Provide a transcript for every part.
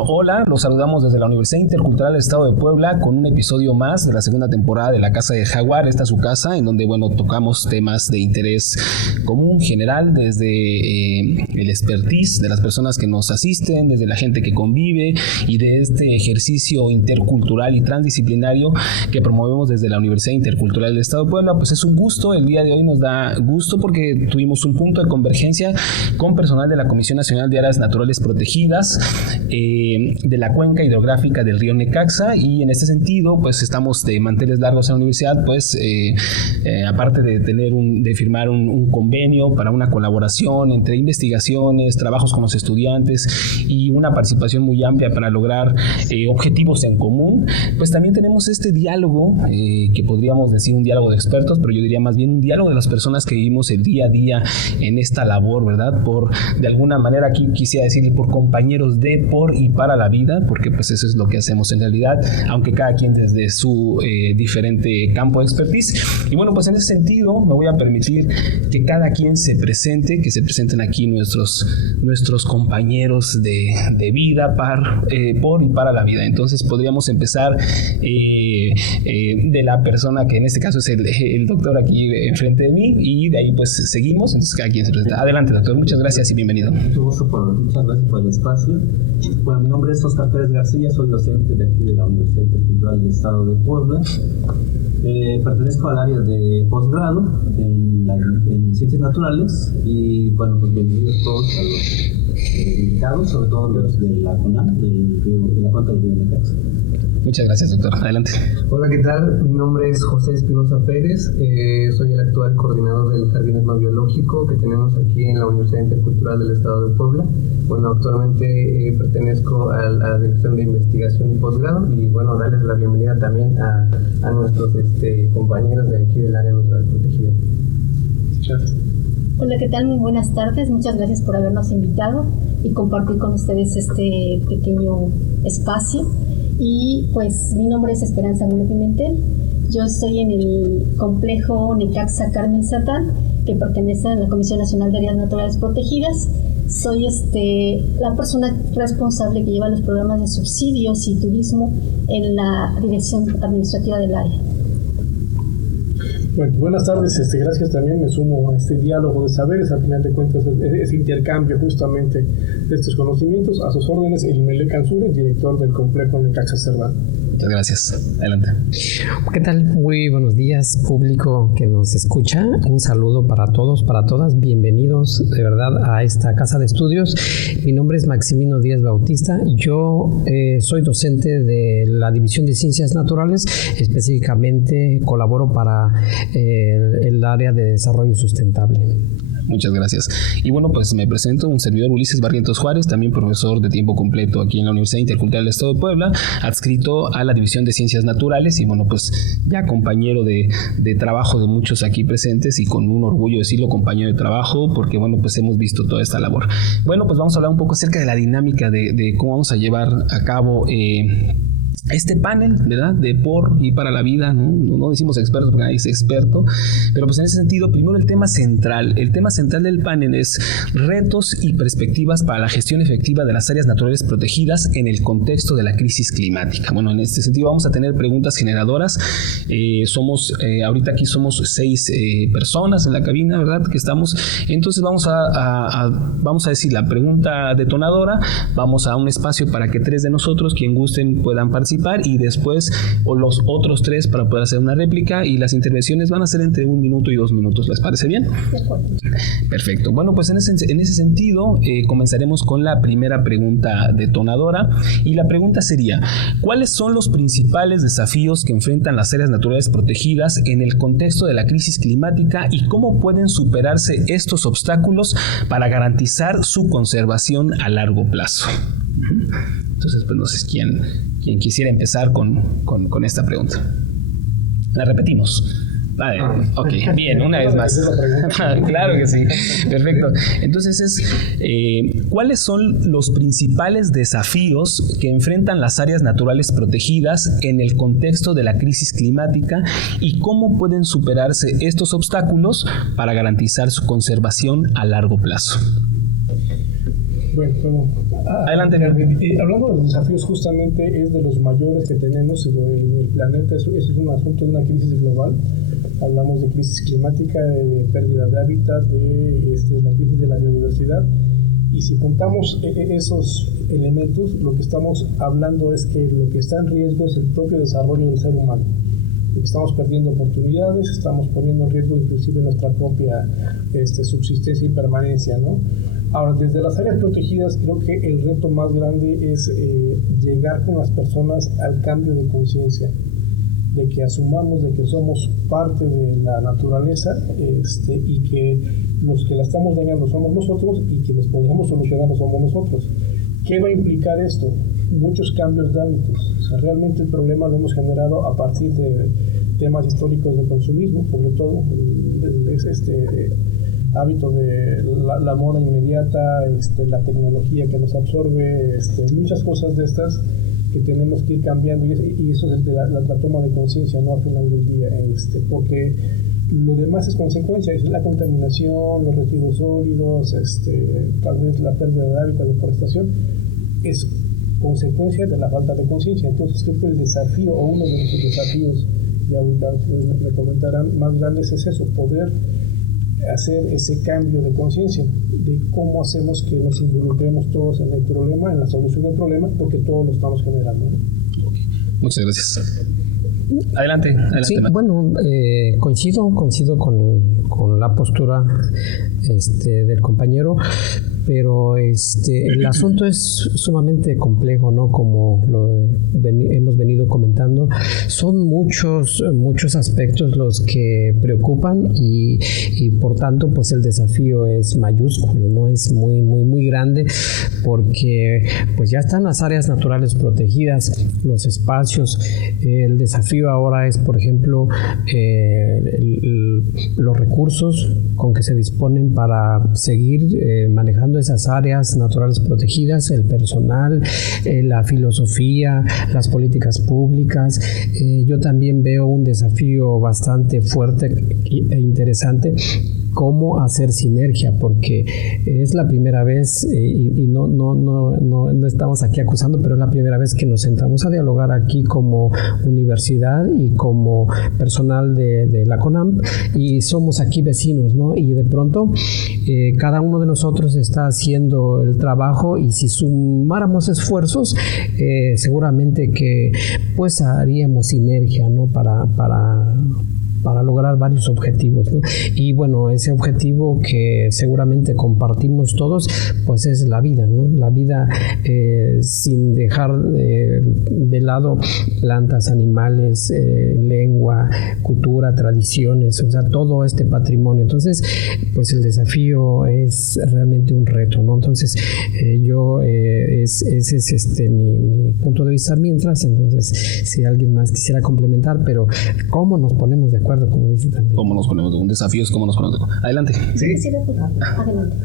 Hola, los saludamos desde la Universidad Intercultural del Estado de Puebla con un episodio más de la segunda temporada de La Casa del Jaguar. Esta es su casa en donde, tocamos temas de interés común, general, desde el expertise de las personas que nos asisten, desde la gente que convive y de este ejercicio intercultural y transdisciplinario que promovemos desde la Universidad Intercultural del Estado de Puebla. Pues es un gusto, el día de hoy nos da gusto porque tuvimos un punto de convergencia con personal de la Comisión Nacional de Áreas Naturales Protegidas, de la cuenca hidrográfica del río Necaxa, y en este sentido pues estamos de manteles largos en la universidad, pues aparte de firmar un convenio para una colaboración entre investigaciones, trabajos con los estudiantes y una participación muy amplia para lograr objetivos en común, pues también tenemos este diálogo que podríamos decir un diálogo de expertos, pero yo diría más bien un diálogo de las personas que vivimos el día a día en esta labor, ¿verdad? De alguna manera aquí quisiera decirle por compañeros de, por y para la vida, porque pues eso es lo que hacemos en realidad, aunque cada quien desde su diferente campo de expertise. Y pues en ese sentido me voy a permitir que cada quien se presente, que se presenten aquí nuestros compañeros de vida por y para la vida. Entonces podríamos empezar de la persona que en este caso es el doctor aquí enfrente de mí, y de ahí pues seguimos. Entonces cada quien se presenta. Adelante, doctor, muchas gracias y bienvenido. Muchas gracias por el espacio. Bueno, mi nombre es Oscar Pérez García, soy docente de aquí de la Universidad Intercultural del Estado de Puebla. Pertenezco al área de posgrado en Ciencias Naturales y pues bienvenidos todos a los invitados, sobre todo los de la CONAM, de la cuenca del río Necaxa. Muchas gracias, doctor. Adelante. Hola, ¿qué tal? Mi nombre es José Espinosa Pérez, soy el actual coordinador del Jardín Etnobiológico que tenemos aquí en la Universidad Intercultural del Estado de Puebla. Actualmente pertenezco a la Dirección de Investigación y Posgrado y darles la bienvenida también a nuestros compañeros de aquí del área natural protegida. Gracias. Hola, ¿qué tal? Muy buenas tardes. Muchas gracias por habernos invitado y compartir con ustedes este pequeño espacio. Y pues mi nombre es Esperanza Mulo Pimentel. Yo estoy en el complejo Necaxa Carmen Satán, que pertenece a la Comisión Nacional de Áreas Naturales Protegidas. Soy la persona responsable que lleva los programas de subsidios y turismo en la dirección administrativa del área. Bueno, buenas tardes, gracias, también me sumo a este diálogo de saberes, al final de cuentas ese intercambio justamente de estos conocimientos. A sus órdenes, Elimelec Ansúrez, director del complejo Necaxa Cerdán. Muchas gracias. Adelante. ¿Qué tal? Muy buenos días, público que nos escucha. Un saludo para todos, para todas. Bienvenidos de verdad a esta casa de estudios. Mi nombre es Maximino Díaz Bautista. Yo soy docente de la División de Ciencias Naturales. Específicamente colaboro para el área de desarrollo sustentable. Muchas gracias. Y pues me presento, un servidor Ulises Barrientos Juárez, también profesor de tiempo completo aquí en la Universidad Intercultural del Estado de Puebla, adscrito a la División de Ciencias Naturales y pues ya compañero de trabajo de muchos aquí presentes y con un orgullo decirlo, compañero de trabajo, porque pues hemos visto toda esta labor. Pues vamos a hablar un poco acerca de la dinámica de cómo vamos a llevar a cabo este panel, ¿verdad? De por y para la vida, no decimos expertos porque nadie es experto, pero pues en ese sentido, primero el tema central del panel es retos y perspectivas para la gestión efectiva de las áreas naturales protegidas en el contexto de la crisis climática. En este sentido vamos a tener preguntas generadoras. Ahorita aquí somos 6 personas en la cabina, ¿verdad? Que estamos, entonces vamos a decir la pregunta detonadora, vamos a un espacio para que 3 de nosotros, quien gusten, puedan participar, y después los otros 3 para poder hacer una réplica, y las intervenciones van a ser entre 1 minuto y 2 minutos. ¿Les parece bien? De acuerdo. Perfecto. Pues en ese sentido comenzaremos con la primera pregunta detonadora, y la pregunta sería: ¿cuáles son los principales desafíos que enfrentan las áreas naturales protegidas en el contexto de la crisis climática y cómo pueden superarse estos obstáculos para garantizar su conservación a largo plazo? Entonces, no sé quién quisiera empezar con esta pregunta. La repetimos. Vale, ok, bien, una vez más. Claro que sí, perfecto. Entonces ¿cuáles son los principales desafíos que enfrentan las áreas naturales protegidas en el contexto de la crisis climática y cómo pueden superarse estos obstáculos para garantizar su conservación a largo plazo? Bueno, adelante. Hablando de los desafíos, justamente es de los mayores que tenemos en el planeta. Eso es un asunto de una crisis global. Hablamos de crisis climática, de pérdida de hábitat, de la crisis de la biodiversidad. Y si juntamos esos elementos, lo que estamos hablando es que lo que está en riesgo es el propio desarrollo del ser humano. Estamos perdiendo oportunidades, estamos poniendo en riesgo inclusive nuestra propia subsistencia y permanencia, ¿no? Ahora, desde las áreas protegidas, creo que el reto más grande es llegar con las personas al cambio de conciencia, de que asumamos de que somos parte de la naturaleza y que los que la estamos dañando somos nosotros y quienes podemos solucionarlo somos nosotros. ¿Qué va a implicar esto? Muchos cambios de hábitos. O sea, realmente el problema lo hemos generado a partir de temas históricos de consumismo, sobre todo hábito de la moda inmediata, la tecnología que nos absorbe, muchas cosas de estas que tenemos que ir cambiando, y eso es la toma de conciencia, ¿no? Al final del día, porque lo demás es consecuencia, es la contaminación, los residuos sólidos, tal vez la pérdida de hábitat, deforestación, es consecuencia de la falta de conciencia. Entonces creo que el desafío, o uno de los desafíos, y ahorita ustedes me comentarán, más grandes es eso, poder hacer ese cambio de conciencia de cómo hacemos que nos involucremos todos en el problema, en la solución del problema, porque todos lo estamos generando, ¿no? Muchas gracias. Adelante. Sí, bueno, coincido con la postura del compañero, pero el asunto es sumamente complejo, ¿no? Como hemos venido comentando, son muchos aspectos los que preocupan y por tanto, pues el desafío es mayúsculo, ¿no? Es muy, muy, muy grande, porque pues ya están las áreas naturales protegidas, los espacios. El desafío ahora es, por ejemplo, los recursos con que se disponen para seguir manejando esas áreas naturales protegidas, el personal, la filosofía, las políticas públicas. Yo también veo un desafío bastante fuerte e interesante, cómo hacer sinergia, porque es la primera vez, y no estamos aquí acusando, pero es la primera vez que nos sentamos a dialogar aquí como universidad y como personal de la CONAMP, y somos aquí vecinos, ¿no? Y de pronto cada uno de nosotros está haciendo el trabajo, y si sumáramos esfuerzos, seguramente que pues haríamos sinergia, ¿no? Para lograr varios objetivos, ¿no? Y bueno, ese objetivo que seguramente compartimos todos, pues es la vida, ¿no? La vida, sin dejar de lado plantas, animales, lengua, cultura, tradiciones, o sea, todo este patrimonio. Entonces, pues el desafío es realmente un reto, ¿no? Entonces, ese es mi punto de vista mientras. Entonces, si alguien más quisiera complementar, pero ¿cómo nos ponemos de acuerdo? Como dice también. ¿Cómo nos ponemos? Un desafío es cómo nos ponemos de acuerdo. Adelante. Sí, adelante.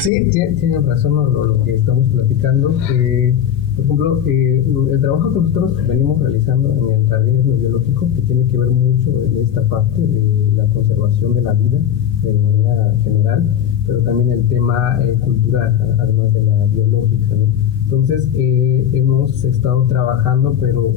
Sí, tienen razón lo que estamos platicando. Por ejemplo, el trabajo que nosotros venimos realizando en el jardín etnobiológico, que tiene que ver mucho de esta parte de la conservación de la vida de manera general, pero también el tema cultural, además de la biológica, ¿no? Entonces, hemos estado trabajando, pero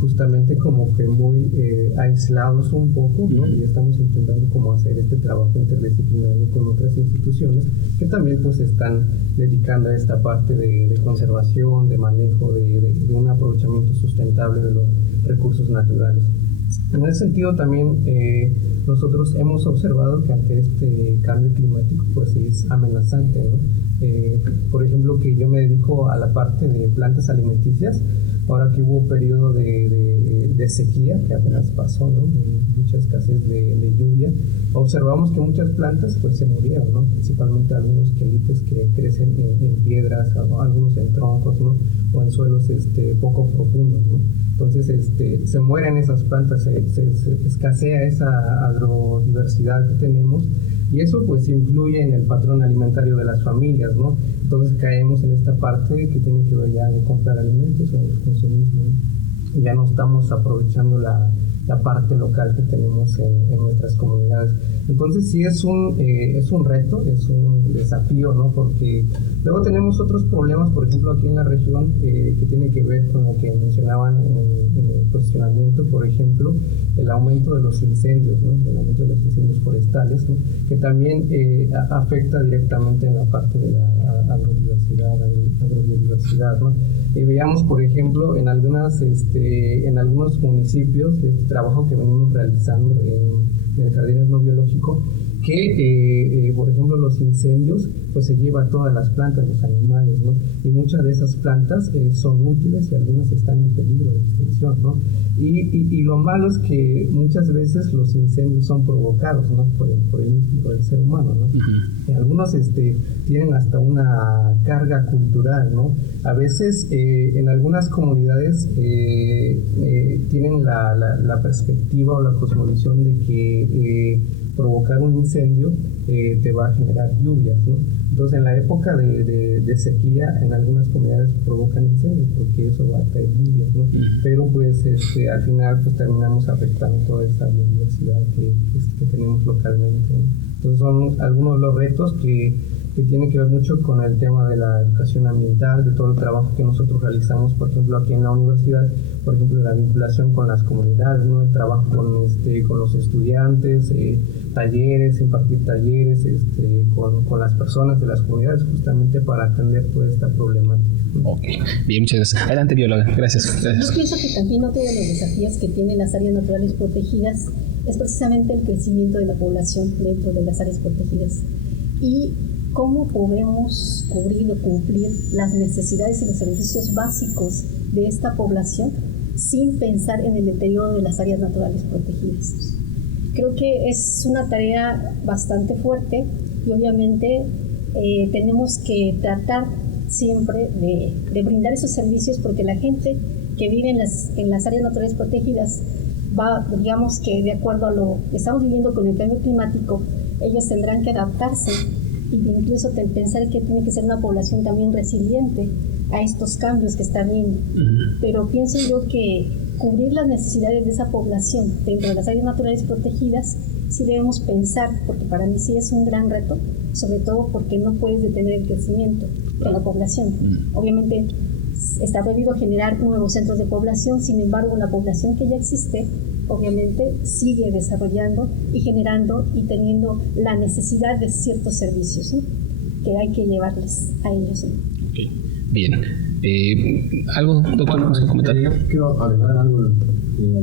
justamente como que muy aislados un poco, ¿no? Y estamos intentando como hacer este trabajo interdisciplinario con otras instituciones que también pues están dedicando a esta parte de conservación, de manejo, de un aprovechamiento sustentable de los recursos naturales. En ese sentido también nosotros hemos observado que ante este cambio climático pues es amenazante, ¿no? Por ejemplo, que yo me dedico a la parte de plantas alimenticias. Ahora que hubo periodo de sequía, que apenas pasó, ¿no? Mucha escasez de lluvia, observamos que muchas plantas pues se murieron, ¿no? Principalmente algunos quelites que crecen en piedras, algunos en troncos, ¿no? O en suelos poco profundos, ¿no? Entonces se mueren esas plantas, se escasea esa agrodiversidad que tenemos, y eso pues influye en el patrón alimentario de las familias, ¿no? Entonces caemos en esta parte que tiene que ver ya de comprar alimentos o el consumismo, ¿no? Ya no estamos aprovechando la parte local que tenemos en nuestras comunidades. Entonces sí es un reto, es un desafío, ¿no? Porque luego tenemos otros problemas, por ejemplo, aquí en la región, que tiene que ver con lo que mencionaban en el cuestionamiento, por ejemplo, el aumento de los incendios, ¿no? El aumento de los incendios forestales, ¿no? Que también afecta directamente en la parte de la agrobiodiversidad, ¿no? Y veamos, por ejemplo, en algunos municipios, este trabajo que venimos realizando en el Jardín Etnobiológico, que por ejemplo los incendios pues se lleva todas las plantas, los animales, ¿no? Y muchas de esas plantas son útiles y algunas están en peligro de extinción, ¿no? Y lo malo es que muchas veces los incendios son provocados, ¿no? por el ser humano, ¿no? Y algunos tienen hasta una carga cultural, ¿no? A veces en algunas comunidades tienen la perspectiva o la cosmovisión de que provocar un incendio te va a generar lluvias, ¿no? Entonces en la época de sequía en algunas comunidades provocan incendios porque eso va a traer lluvias, ¿no? Pero pues al final pues terminamos afectando toda esta biodiversidad que tenemos localmente, ¿no? Entonces son algunos de los retos que tienen que ver mucho con el tema de la educación ambiental, de todo el trabajo que nosotros realizamos, por ejemplo, aquí en la universidad, por ejemplo, la vinculación con las comunidades, ¿no? El trabajo con los estudiantes, talleres, impartir talleres con las personas de las comunidades, justamente para atender toda esta problemática. Ok, bien, muchas gracias. Adelante, bióloga. Gracias. Yo pienso que también otro de los desafíos que tienen las áreas naturales protegidas es precisamente el crecimiento de la población dentro de las áreas protegidas. Y cómo podemos cubrir o cumplir las necesidades y los servicios básicos de esta población sin pensar en el deterioro de las áreas naturales protegidas. Creo que es una tarea bastante fuerte y obviamente tenemos que tratar siempre de brindar esos servicios, porque la gente que vive en las áreas naturales protegidas va, digamos que de acuerdo a lo que estamos viviendo con el cambio climático, ellos tendrán que adaptarse y incluso pensar que tiene que ser una población también resiliente a estos cambios que está viendo. Pero pienso yo que cubrir las necesidades de esa población dentro de las áreas naturales protegidas sí debemos pensar, porque para mí sí es un gran reto, sobre todo porque no puedes detener el crecimiento de la población. Obviamente está prohibido generar nuevos centros de población, sin embargo la población que ya existe obviamente sigue desarrollando y generando y teniendo la necesidad de ciertos servicios, ¿no? Que hay que llevarles a ellos, ¿no? Okay. Bien. ¿Algo, doctor, nos quiere comentar? Yo quiero agregar algo al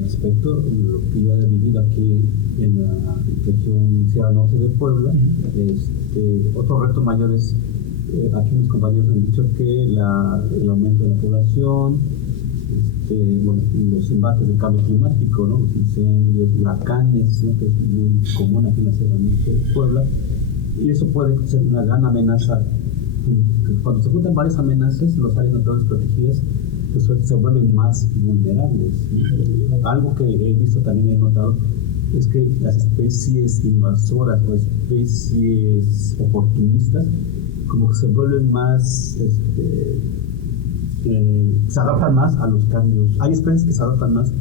respecto, lo que yo he vivido aquí en la región Sierra Norte de Puebla. Otro reto mayor es, aquí mis compañeros han dicho que el aumento de la población, los embates del cambio climático, ¿no? Los incendios, huracanes, ¿no? Que es muy común aquí en la Sierra Norte de Puebla, y eso puede ser una gran amenaza. Cuando se juntan varias amenazas, las áreas naturales protegidas pues, se vuelven más vulnerables. Algo que he visto, también he notado, es que las especies invasoras o especies oportunistas como que se vuelven más, se adaptan más a los cambios. Hay especies que se adaptan más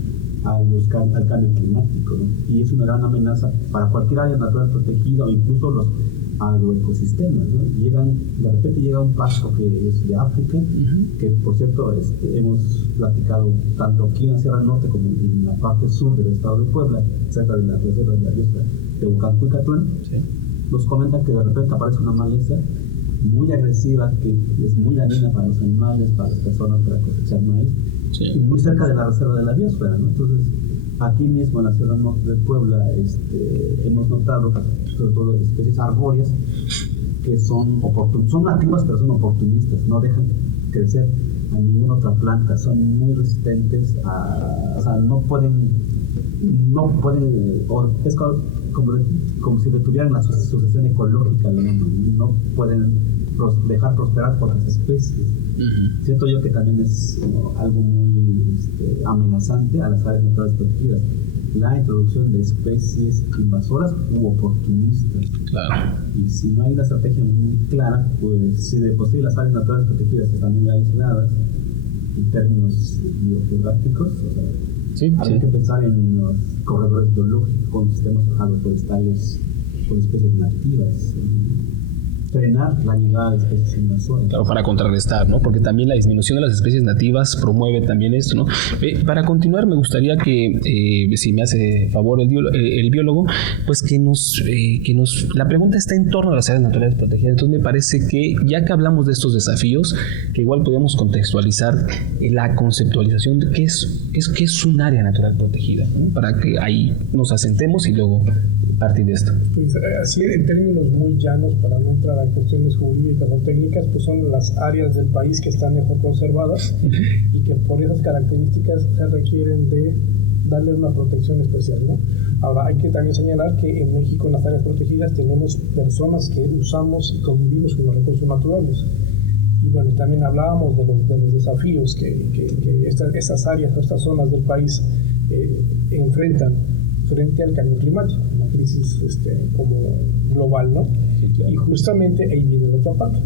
al cambio climático, ¿no? Y es una gran amenaza para cualquier área natural protegida o incluso los agroecosistemas, ¿no? De repente llega un pasto que es de África, que por cierto hemos platicado tanto aquí en la Sierra Norte como en la parte sur del estado de Puebla, cerca de la reserva de la biosfera de Ucantú-Catlán. Nos comentan que de repente aparece una maleza muy agresiva, que es muy dañina para los animales, para las personas, para cosechar maíz, y muy cerca de la reserva de la biosfera, ¿no? Entonces, aquí mismo en la Sierra Norte de Puebla hemos notado, sobre todo, especies arbóreas que son nativas, pero son oportunistas, no dejan crecer a ninguna otra planta, son muy resistentes o sea, no pueden, es como si detuvieran la sucesión ecológica, no pueden dejar prosperar otras especies. Siento yo que también es algo muy amenazante a las áreas naturales protegidas, la introducción de especies invasoras u oportunistas. Claro. Y si no hay una estrategia muy clara, pues si de por sí las áreas naturales protegidas están muy aisladas en términos biogeográficos, habría que pensar en los corredores biológicos, sistemas agroforestales por especies nativas, frenar la llegada de especies invasoras. Claro, para contrarrestar, ¿no? Porque también la disminución de las especies nativas promueve también esto, ¿no? Para continuar, me gustaría que, si me hace favor el biólogo, pues que nos... La pregunta está en torno a las áreas naturales protegidas. Entonces me parece que, ya que hablamos de estos desafíos, que igual podríamos contextualizar la conceptualización de qué es un área natural protegida, ¿no? Para que ahí nos asentemos y luego partir de esto. Pues así, en términos muy llanos, para no entrar a cuestiones jurídicas o técnicas, pues son las áreas del país que están mejor conservadas y que por esas características se requieren de darle una protección especial, ¿no? Ahora, hay que también señalar que en México, en las áreas protegidas, tenemos personas que usamos y convivimos con los recursos naturales. Y bueno, también hablábamos de los desafíos que estas áreas o estas zonas del país enfrentan frente al cambio climático, una crisis como global, ¿no? Sí, claro. Y justamente ahí viene la otra parte.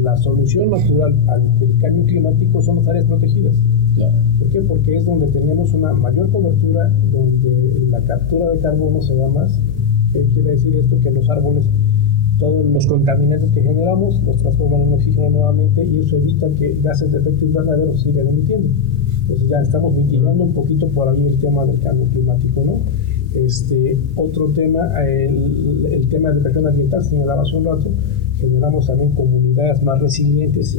La solución natural ante el cambio climático son las áreas protegidas. Claro. ¿Por qué? Porque es donde tenemos una mayor cobertura, donde la captura de carbono se da más. ¿Qué quiere decir esto? Que los árboles, todos los contaminantes que generamos, los transforman en oxígeno nuevamente, y eso evita que gases de efecto invernadero sigan emitiendo. Entonces ya estamos mitigando un poquito por ahí el tema del cambio climático, ¿no? Otro tema, el tema de educación ambiental, señalaba hace un rato. Generamos también comunidades más resilientes,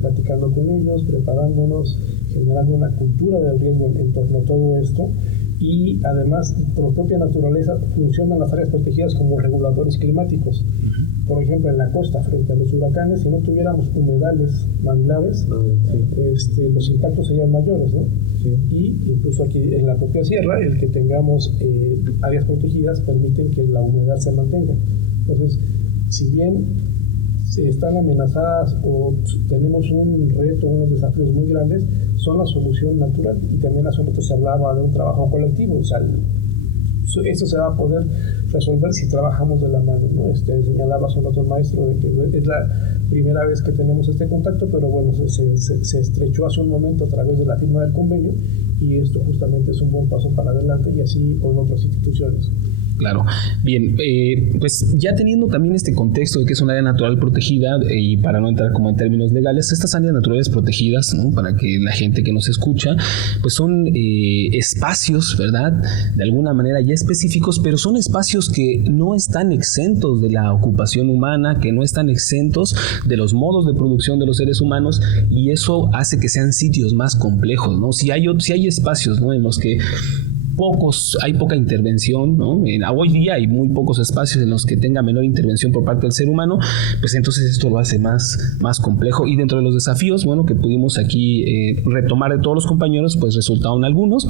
platicando con ellos, preparándonos, generando una cultura del riesgo en torno a todo esto. Y además, por propia naturaleza, funcionan las áreas protegidas como reguladores climáticos. Por ejemplo, en la costa, frente a los huracanes, si no tuviéramos humedales, manglares, los impactos serían mayores, ¿no? Sí. Y incluso aquí en la propia sierra, el que tengamos áreas protegidas permiten que la humedad se mantenga. Entonces, si bien se están amenazadas o tenemos un reto, unos desafíos muy grandes, son la solución natural. Y también hace un rato se hablaba de un trabajo colectivo. O sea, eso se va a poder resolver si trabajamos de la mano, ¿no? Señalaba hace un rato el maestro de que es la primera vez que tenemos este contacto, pero bueno, se estrechó hace un momento a través de la firma del convenio, y esto justamente es un buen paso para adelante, y así con otras instituciones. Claro. Bien, pues ya teniendo también este contexto de que es un área natural protegida, y para no entrar como en términos legales, estas áreas naturales protegidas, ¿no? Para que la gente que nos escucha, pues son espacios, ¿verdad? De alguna manera ya específicos, pero son espacios que no están exentos de la ocupación humana, que no están exentos de los modos de producción de los seres humanos, y eso hace que sean sitios más complejos, ¿no? Si hay espacios, ¿no? En los que hay poca intervención, ¿no? Hoy día hay muy pocos espacios en los que tenga menor intervención por parte del ser humano, pues entonces esto lo hace más complejo. Y dentro de los desafíos, bueno, que pudimos aquí retomar de todos los compañeros, pues resultaron algunos.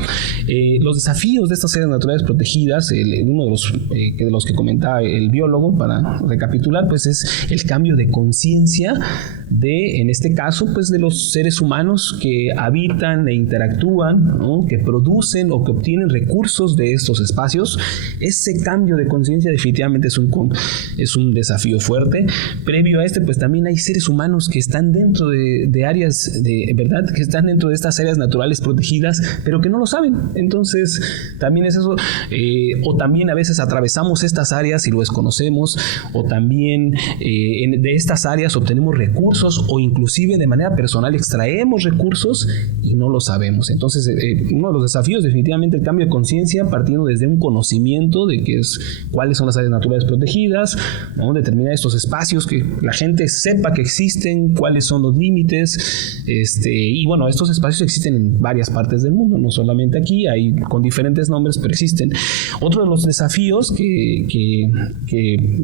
Los desafíos de estas áreas naturales protegidas, uno de los que comentaba el biólogo, para recapitular, pues es el cambio de conciencia en este caso, pues de los seres humanos que habitan e interactúan, ¿no? Que producen o que obtienen recursos de estos espacios. Ese cambio de conciencia definitivamente es un desafío fuerte. Previo a pues también hay seres humanos que están dentro de áreas ¿verdad? Que están dentro de estas áreas naturales protegidas, pero que no lo saben. Entonces también es eso, o también a veces atravesamos estas áreas y lo desconocemos, o también de estas áreas obtenemos recursos, o inclusive de manera personal extraemos recursos y no lo sabemos. Entonces uno de los desafíos definitivamente el cambio de conciencia, partiendo desde un conocimiento de cuáles son las áreas naturales protegidas, ¿no? Determinar estos espacios, que la gente sepa que existen, cuáles son los límites, y bueno, estos espacios existen en varias partes del mundo, no solamente aquí, hay con diferentes nombres, pero existen. Otro de los desafíos que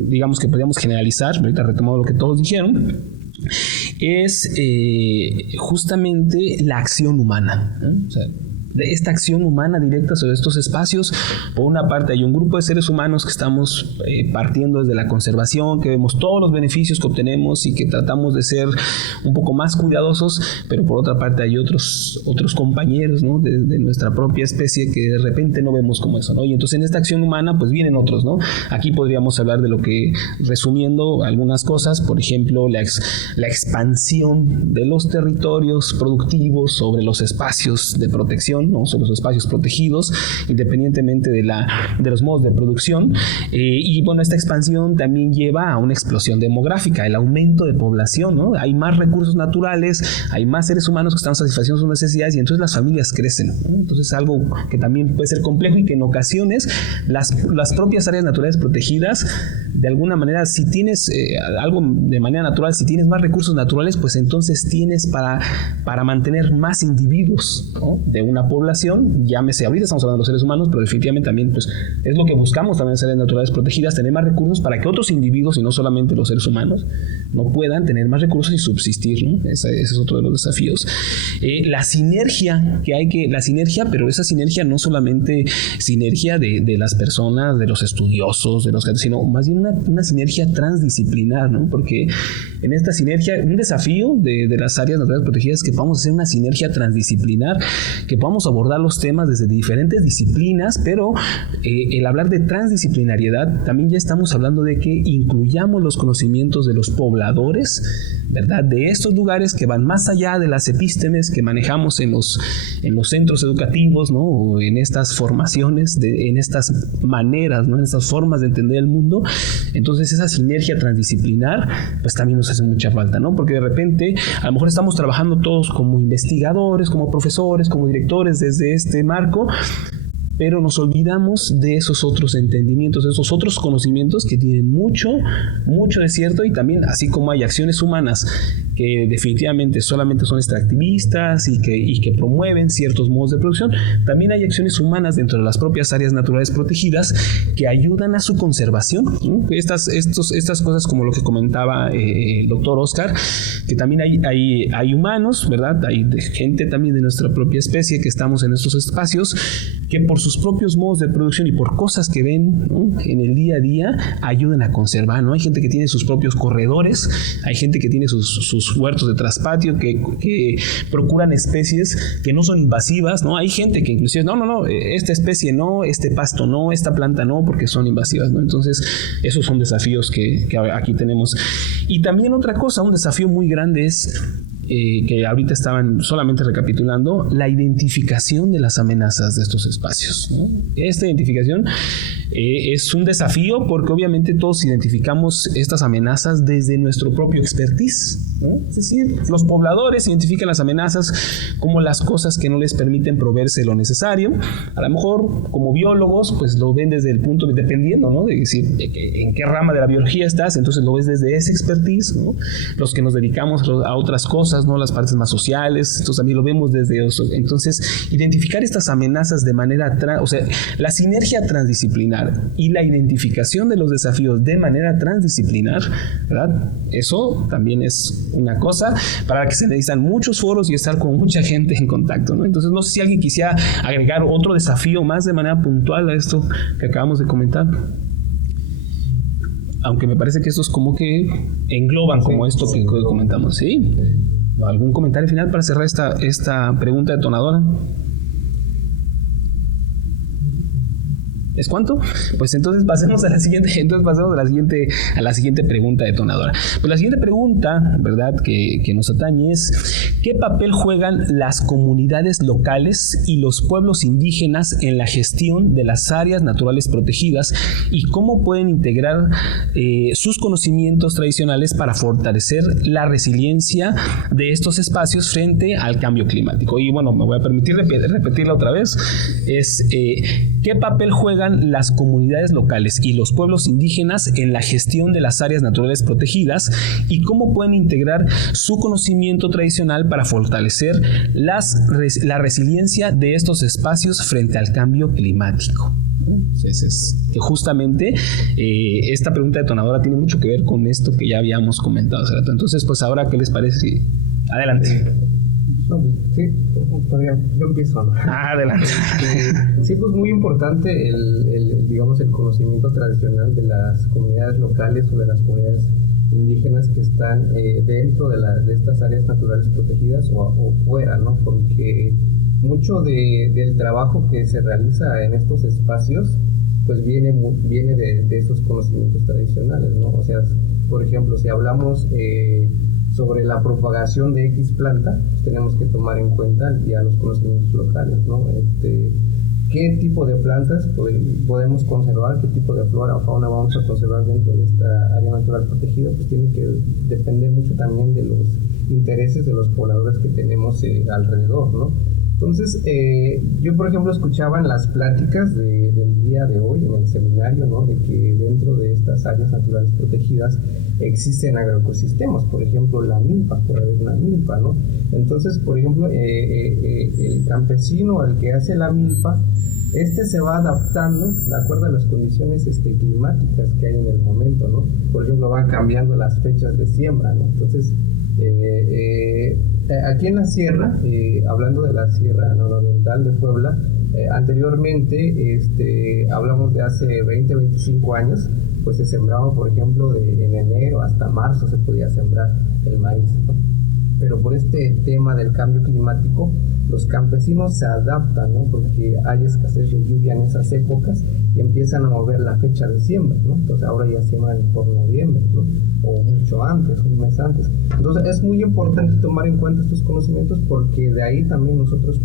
digamos que podríamos generalizar, ahorita retomando lo que todos dijeron, es justamente la acción humana, ¿no? O sea, de esta acción humana directa sobre estos espacios. Por una parte hay un grupo de seres humanos que estamos partiendo desde la conservación, que vemos todos los beneficios que obtenemos y que tratamos de ser un poco más cuidadosos, pero por otra parte hay otros compañeros, ¿no? de nuestra propia especie que de repente no vemos como eso, ¿no? Y entonces en esta acción humana pues vienen otros, ¿no? Aquí podríamos hablar de lo que, resumiendo algunas cosas, por ejemplo la expansión de los territorios productivos sobre los espacios de protección, población, ¿no? Son los espacios protegidos, independientemente de los modos de producción. Y bueno, esta expansión también lleva a una explosión demográfica, el aumento de población, ¿no? Hay más recursos naturales, hay más seres humanos que están satisfaciendo sus necesidades y entonces las familias crecen, ¿no? Entonces es algo que también puede ser complejo y que en ocasiones las propias áreas naturales protegidas, de alguna manera, si tienes algo de manera natural, si tienes más recursos naturales, pues entonces tienes para mantener más individuos, ¿no? De una población, llámese, ahorita estamos hablando de los seres humanos, pero definitivamente también pues, es lo que buscamos también en las áreas naturales protegidas, tener más recursos para que otros individuos, y no solamente los seres humanos, no puedan tener más recursos y subsistir, ¿no? Ese es otro de los desafíos. La sinergia, pero esa sinergia no solamente sinergia de las personas, de los estudiosos, sino más bien una sinergia transdisciplinar, ¿no? Porque en esta sinergia, un desafío de las áreas naturales protegidas es que podamos hacer una sinergia transdisciplinar, que podamos abordar los temas desde diferentes disciplinas, pero el hablar de transdisciplinariedad, también ya estamos hablando de que incluyamos los conocimientos de los pobladores, ¿verdad? De estos lugares que van más allá de las epístemes que manejamos en los centros educativos, ¿no? O en estas formaciones, en estas maneras, ¿no? En estas formas de entender el mundo. Entonces esa sinergia transdisciplinar pues también nos hace mucha falta, ¿no? Porque de repente a lo mejor estamos trabajando todos como investigadores, como profesores, como directores desde este marco, pero nos olvidamos de esos otros entendimientos, de esos otros conocimientos que tienen mucho de cierto, y también así como hay acciones humanas que definitivamente solamente son extractivistas y que promueven ciertos modos de producción, también hay acciones humanas dentro de las propias áreas naturales protegidas que ayudan a su conservación, ¿no? Estas cosas como lo que comentaba el doctor Oscar, que también hay humanos, ¿verdad? Hay gente también de nuestra propia especie que estamos en estos espacios que por sus propios modos de producción y por cosas que ven, ¿no? En el día a día ayudan a conservar, ¿no? Hay gente que tiene sus propios corredores, hay gente que tiene sus huertos de traspatio que procuran especies que no son invasivas, ¿no? Hay gente que inclusive, no, esta especie no, este pasto no, esta planta no, porque son invasivas, ¿no? Entonces, esos son desafíos que aquí tenemos. Y también otra cosa, un desafío muy grande es que ahorita estaban solamente recapitulando, la identificación de las amenazas de estos espacios, ¿no? Esta identificación es un desafío porque obviamente todos identificamos estas amenazas desde nuestro propio expertise, ¿no? Es decir, los pobladores identifican las amenazas como las cosas que no les permiten proveerse lo necesario. A lo mejor como biólogos pues lo ven desde el punto, dependiendo, ¿no? De decir en qué rama de la biología estás, entonces lo ves desde ese expertise, ¿no? Los que nos dedicamos a otras cosas, ¿no? Las partes más sociales, entonces también lo vemos desde eso. Entonces, identificar estas amenazas de manera la sinergia transdisciplinar y la identificación de los desafíos de manera transdisciplinar, ¿verdad? Eso también es una cosa para la que se necesitan muchos foros y estar con mucha gente en contacto, ¿no? Entonces, no sé si alguien quisiera agregar otro desafío más de manera puntual a esto que acabamos de comentar. Aunque me parece que estos como que engloban como esto que comentamos, ¿sí? ¿Algún comentario final para cerrar esta pregunta detonadora? ¿Es cuánto? Pues entonces pasemos a la siguiente pregunta detonadora. Pues la siguiente pregunta, ¿verdad?, que nos atañe es: ¿qué papel juegan las comunidades locales y los pueblos indígenas en la gestión de las áreas naturales protegidas y cómo pueden integrar sus conocimientos tradicionales para fortalecer la resiliencia de estos espacios frente al cambio climático? Y bueno, me voy a permitir repetirla otra vez. ¿Qué papel juegan las comunidades locales y los pueblos indígenas en la gestión de las áreas naturales protegidas y cómo pueden integrar su conocimiento tradicional para fortalecer la resiliencia de estos espacios frente al cambio climático? Entonces, que justamente esta pregunta detonadora tiene mucho que ver con esto que ya habíamos comentado hace rato. Entonces, pues ahora, ¿qué les parece? Adelante. No, pues, sí, yo empiezo, ¿no? Adelante. Sí, pues muy importante digamos, el conocimiento tradicional de las comunidades locales o de las comunidades indígenas que están dentro de estas áreas naturales protegidas o fuera, ¿no? Porque mucho del trabajo que se realiza en estos espacios pues viene de esos conocimientos tradicionales, ¿no? O sea, por ejemplo, si hablamos sobre la propagación de X planta, pues tenemos que tomar en cuenta ya los conocimientos locales, ¿no? ¿Qué tipo de plantas podemos conservar? ¿Qué tipo de flora o fauna vamos a conservar dentro de esta área natural protegida? Pues tiene que depender mucho también de los intereses de los pobladores que tenemos alrededor, ¿no? Entonces, yo por ejemplo escuchaba en las pláticas del día de hoy en el seminario, ¿no? De que dentro de estas áreas naturales protegidas existen agroecosistemas, por ejemplo la milpa, puede haber una milpa, ¿no? Entonces, por ejemplo, el campesino al que hace la milpa, se va adaptando de acuerdo a las condiciones climáticas que hay en el momento, ¿no? Por ejemplo, van cambiando las fechas de siembra, ¿no? Entonces, aquí en la sierra, hablando de la sierra nororiental de Puebla, anteriormente hablamos de hace 20, 25 años, pues se sembraba, por ejemplo, en enero hasta marzo se podía sembrar el maíz, ¿no? Pero por este tema del cambio climático, los campesinos se adaptan, ¿no? Porque hay escasez de lluvia en esas épocas y empiezan a mover la fecha de siembra, ¿no? Entonces ahora ya siembran por noviembre, ¿no? O mucho antes, un mes antes. Entonces es muy importante tomar en cuenta estos conocimientos porque de ahí también nosotros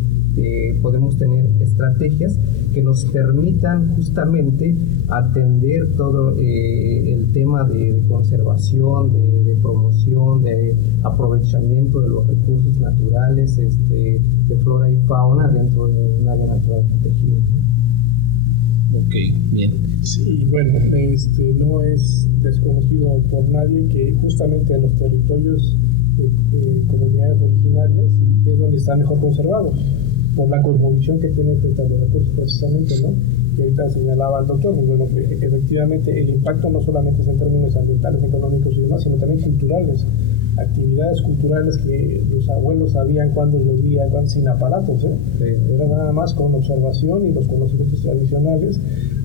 podemos tener estrategias que nos permitan justamente atender todo el tema de conservación, de promoción, de aprovechamiento de los recursos naturales, de flora y fauna dentro de un área natural protegida. Ok, bien. Sí, bueno, no es desconocido por nadie que justamente en los territorios de comunidades originarias es donde están mejor conservados, por la cosmovisión que tienen frente a los recursos precisamente, ¿no? Que ahorita señalaba el doctor, pues bueno, efectivamente el impacto no solamente es en términos ambientales, económicos y demás, sino también culturales, actividades culturales que los abuelos sabían cuándo llovía, cuándo sin aparatos, era nada más con observación y los conocimientos tradicionales.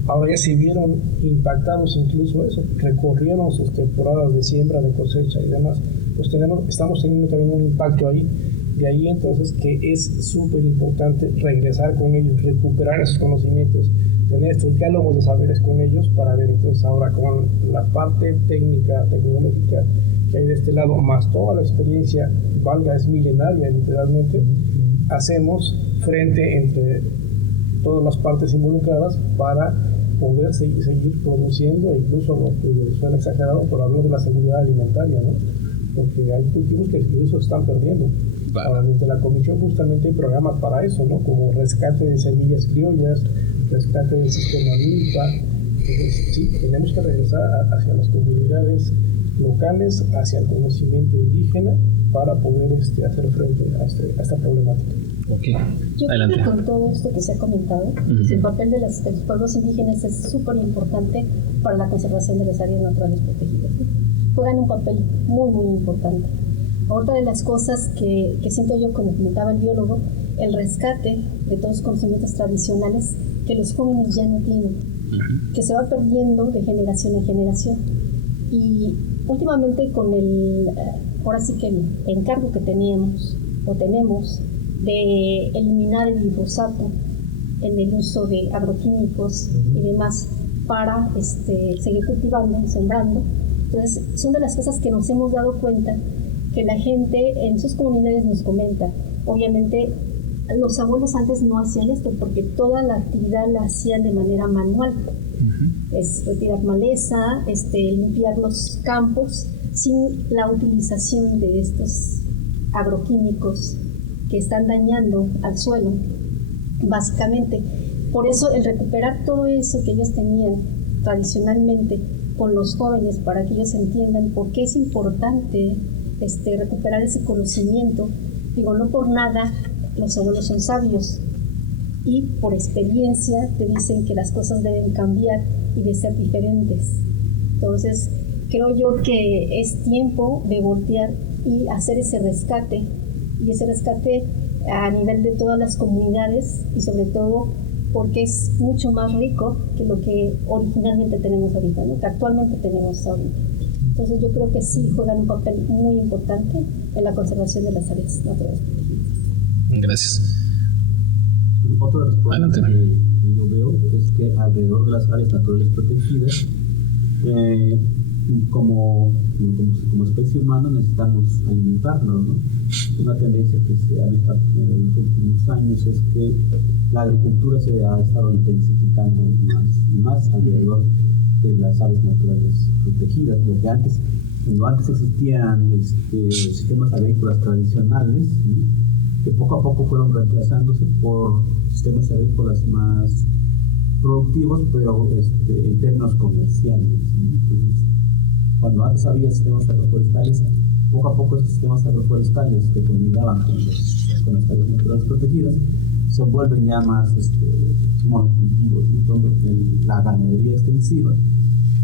Ahora ya se vieron impactados incluso eso, recorrieron sus temporadas de siembra, de cosecha y demás, pues estamos teniendo también un impacto ahí. De ahí entonces que es súper importante regresar con ellos, recuperar esos conocimientos, tener estos diálogos de saberes con ellos para ver entonces ahora con la parte técnica, tecnológica que hay de este lado, más toda la experiencia, es milenaria literalmente, hacemos frente entre todas las partes involucradas para poder seguir produciendo, e incluso, suena exagerado, pero hablo de la seguridad alimentaria, ¿no? Porque hay cultivos que incluso se están perdiendo. Ahora, desde la comisión justamente hay programas para eso, ¿no? Como rescate de semillas criollas, rescate del sistema milpa. Entonces, sí, tenemos que regresar hacia las comunidades locales, hacia el conocimiento indígena para poder hacer frente a esta problemática. Okay. Yo creo que con todo esto que se ha comentado, el papel de los pueblos indígenas es súper importante para la conservación de las áreas naturales protegidas, ¿no? Juegan un papel muy, muy importante. Otra de las cosas que siento yo, como comentaba el biólogo, el rescate de todos los conocimientos tradicionales que los jóvenes ya no tienen, que se va perdiendo de generación en generación. Y últimamente con ahora sí que el encargo que tenemos de eliminar el glifosato en el uso de agroquímicos y demás para seguir cultivando y sembrando. Entonces, son de las cosas que nos hemos dado cuenta que la gente en sus comunidades nos comenta. Obviamente, los abuelos antes no hacían esto porque toda la actividad la hacían de manera manual. Es retirar maleza, limpiar los campos sin la utilización de estos agroquímicos que están dañando al suelo, básicamente. Por eso el recuperar todo eso que ellos tenían tradicionalmente con los jóvenes para que ellos entiendan por qué es importante recuperar ese conocimiento. Digo, no por nada los abuelos son sabios y por experiencia te dicen que las cosas deben cambiar y de ser diferentes. Entonces, creo yo que es tiempo de voltear y hacer ese rescate, y ese rescate a nivel de todas las comunidades y sobre todo porque es mucho más rico que lo que originalmente tenemos ahorita, ¿no? Que actualmente tenemos ahorita. Entonces yo creo que sí juegan un papel muy importante en la conservación de las áreas naturales protegidas. Gracias. Otro de los problemas que yo veo es que alrededor de las áreas naturales protegidas como especie humana necesitamos alimentarnos, ¿no? Una tendencia que se ha visto en los últimos años es que la agricultura se ha estado intensificando más y más alrededor de las áreas naturales protegidas. Cuando antes existían sistemas agrícolas tradicionales, ¿no?, que poco a poco fueron reemplazándose por sistemas agrícolas más productivos, pero en términos comerciales, ¿no? Entonces, cuando antes había sistemas agroforestales, poco a poco esos sistemas agroforestales que colindaban con las áreas naturales protegidas se vuelven ya más monocultivos, ¿no? La ganadería extensiva,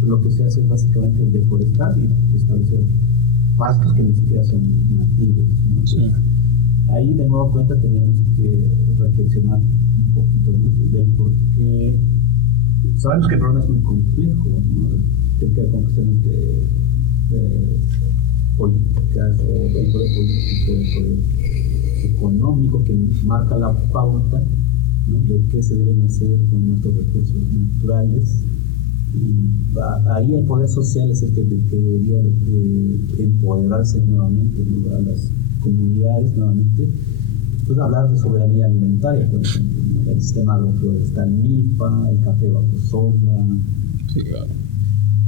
lo que se hace es básicamente deforestar y establecer pastos que ni siquiera son nativos, ¿no? Entonces, ahí de nuevo cuenta tenemos que reflexionar un poquito más del por qué. Sabemos que el problema es muy complejo, ¿no? Tiene que ver con cuestiones de políticas o del poder político, del poder económico que marca la pauta, ¿no?, de qué se deben hacer con nuestros recursos naturales. Y ahí el poder social es el que debería de empoderarse nuevamente, ¿no?, a las comunidades nuevamente. Pues hablar de soberanía alimentaria, por ejemplo, ¿no?, el sistema agroforestal milpa, el café bajo sombra, sí, claro,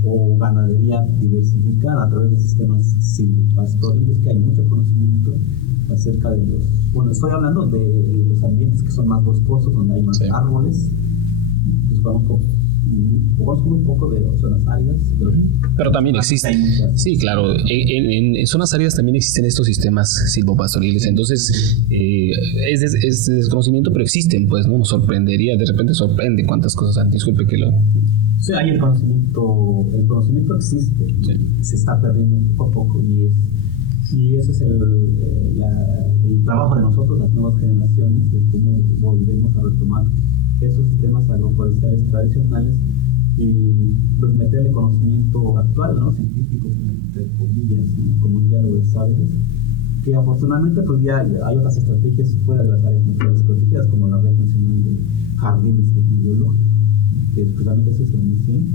o ganadería diversificada a través de sistemas silvopastoriles, que hay mucho conocimiento acerca de estoy hablando de los ambientes que son más boscosos, donde hay más árboles. Pues conozco muy poco de zonas áridas, pero también existen. Sí, claro, en zonas áridas también existen estos sistemas silvopastoriles. Entonces es desconocimiento, pero existen, pues, ¿no? Nos sorprendería, de repente sorprende cuántas cosas han. Disculpe que lo. Sí, hay el conocimiento existe, ¿no? Sí. Se está perdiendo poco a poco y ese es el trabajo de nosotros, las nuevas generaciones, de cómo volvemos a retomar esos sistemas agroforestales tradicionales y pues meterle conocimiento actual, ¿no?, científico, entre comillas, ¿no?, como un diálogo de saberes, que afortunadamente pues ya hay otras estrategias fuera de las áreas naturales protegidas, como la Red Nacional de Jardines Tecnobiológicos, que precisamente esa es la misión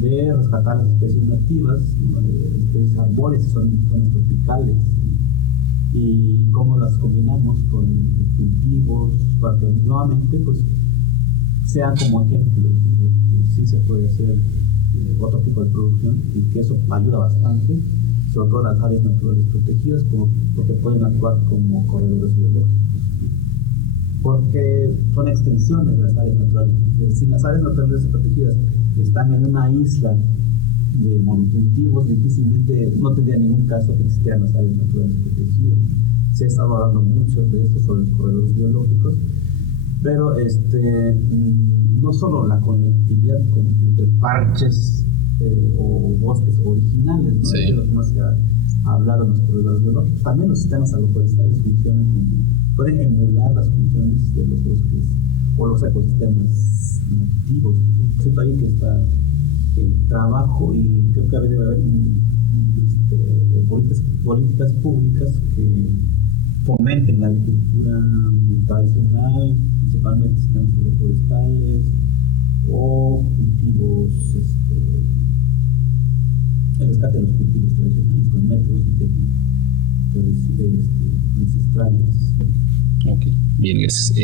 de rescatar las especies nativas, ¿no?, especies arbóreas y zonas tropicales, y cómo las combinamos con cultivos para que nuevamente pues sean como ejemplos de que sí se puede hacer otro tipo de producción y que eso ayuda bastante, sobre todo las áreas naturales protegidas, porque pueden actuar como corredores biológicos, porque son extensiones de las áreas naturales protegidas. Si las áreas naturales protegidas están en una isla de monocultivos, difícilmente no tendría ningún caso que existieran las áreas naturales protegidas. Se ha estado hablando mucho de eso sobre los corredores biológicos, pero no solo la conectividad entre parches o bosques originales, ¿no?, sí, de lo que más se ha hablado en los corredores biológicos, también los sistemas agroforestales pueden emular las funciones de los bosques o los ecosistemas nativos. Siento ahí que está el trabajo, y creo que debe haber políticas públicas que fomenten la agricultura tradicional, principalmente sistemas agroforestales o cultivos, el rescate de los cultivos tradicionales con métodos y técnicas ancestrales. Ok, bien, gracias.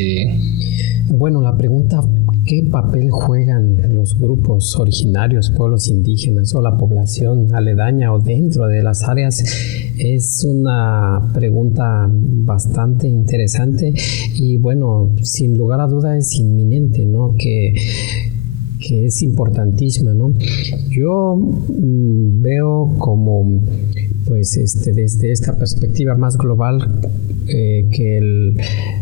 Bueno, la pregunta, ¿qué papel juegan los grupos originarios, pueblos indígenas o la población aledaña o dentro de las áreas? Es una pregunta bastante interesante y bueno, sin lugar a duda es inminente, ¿no?, que es importantísima, ¿no? Yo veo como, pues, desde esta perspectiva más global, que